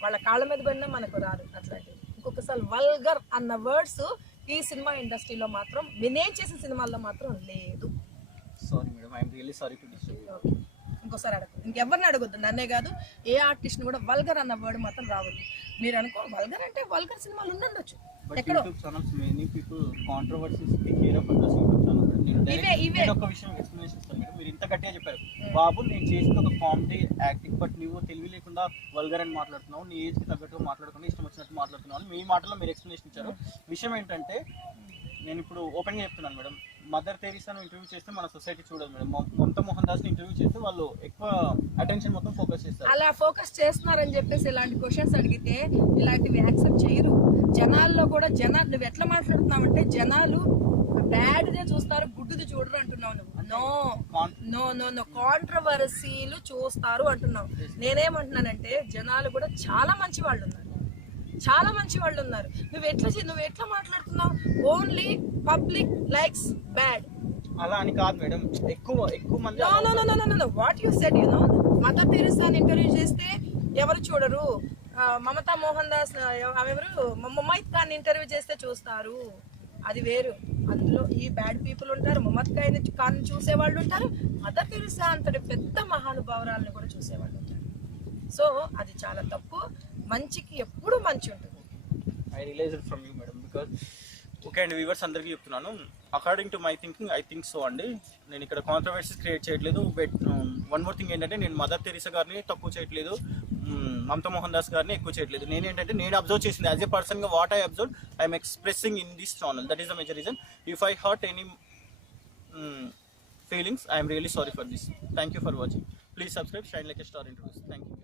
వాళ్ళ కాళ్ళ మీద పడినా మనకు రాదు అట్లాంటివి. ఇంకొకసారి వల్గర్ అన్న వర్డ్స్ ఈ సినిమా ఇండస్ట్రీలో మాత్రం, నేను చేసిన సినిమాల్లో మాత్రం లేదు. Sorry madam, I'm really sorry to disturb. ఇంకోసారి అడగదు, ఇంకెవరిని అడగొద్దు, నన్నే కాదు ఏ ఆర్టిస్ట్ని కూడా వల్గర్ అన్న వర్డ్ మాత్రం రావద్దు. మీరు అనుకో వల్గర్ అంటే వల్గర్ సినిమాలు ఉండొచ్చు ఎక్కడో. Many people controversies take care of others YouTube channel. Madam. నేను ఒక విషయం ఎక్స్ప్లెనేషన్ ఇస్తాను మేడం. మీరు ఇంత గట్టిగా చెప్పారు, బాబు నేను చేసింది ఒక కామెడీ యాక్టింగ్, బట్ నువ్వు తెలివి లేకుండా వల్గర్ అని మాట్లాడుతున్నావు, నీ ఏజ్ కి తగ్గట్టుగా మాట్లాడుకుని ఇష్టం వచ్చినట్టు మాట్లాడుతున్నావు అని మీ మాటలో మీరు ఎక్స్ప్లెనేషన్ ఇచ్చారు. విషయం ఏంటంటే నేను ఇప్పుడు ఓపెన్గా చెప్తున్నాను మేడం, మదర్ తెరీసాను ఇంటర్వ్యూ చేస్తే మన సొసైటీ చూడదు మేడం. మమతా మోహన్ దాస్ ఇంటర్వ్యూ చేస్తే వాళ్ళు ఎక్కువ అటెన్షన్ మొత్తం ఫోకస్ చేస్తారు. అలా ఫోకస్ చేస్తున్నారని చెప్పేసి ఇలాంటి క్వశ్చన్స్ అడిగితే ఇలాంటివి యాక్సెప్ట్ చేయరు. జనాల్లో కూడా నువ్వు ఎట్లా మాట్లాడుతున్నావు అంటే జనాలు బ్యాడ్దే చూస్తారు, గుడ్డుది చూడరు అంటున్నావు నువ్వు. నో నో నో నో కాంట్రవర్సీలు చూస్తారు అంటున్నావు. నేనేమంటున్నానంటే జనాలు కూడా చాలా మంచి వాళ్ళు ఉన్నారు, చాలా మంచి వాళ్ళు ఉన్నారు. నువ్వు ఎట్లా మాట్లాడుతున్నావు? Only public likes bad. అలా అని కాదు మేడం, ఎక్కువ మంది what you said you know. Mother తెరీసాని ఇంటర్వ్యూ చేస్తే ఎవరు చూడరు, మమతా మోహన్ దాస్ ఎవరు ముమైత్ ఖాన్ ఇంటర్వ్యూ చేస్తే చూస్తారు, అది వేరు. అందులో ఈ బ్యాడ్ పీపుల్ ఉంటారు, ముమైత్ ఖాన్ చూసేవాళ్ళు ఉంటారు, మదర్ తెరీసా అంతటి పెద్ద మహానుభావురాలను కూడా చూసేవాళ్ళు ఉంటారు. సో అది చాలా తప్పు. మంచికి ఎప్పుడు మంచి ఉంటుంది. I realised from you madam, because okay అండి, వ్యూవర్స్ అందరికీ చెప్తున్నాను, according to my thinking I think so అండి. నేను ఇక్కడ కాంట్రవర్సీస్ క్రియేట్ చేయట్లేదు. బట్ వన్ మోర్ థింగ్ ఏంటంటే నేను మదర్ తెరీసా గారిని తక్కువ చేయట్లేదు, మమతా మోహన్ దాస్ గారిని ఎక్కువ చేయట్లేదు. నేనేంటంటే నేను అబ్జర్వ్ చేసింది యాజ్ ఎ పర్సన్గా what I observe I'm expressing in this channel. That is the major reason. If I hurt any feelings, I am really sorry for this. Thank you for watching. Please subscribe Shine Like a Star Interviews. Thank you.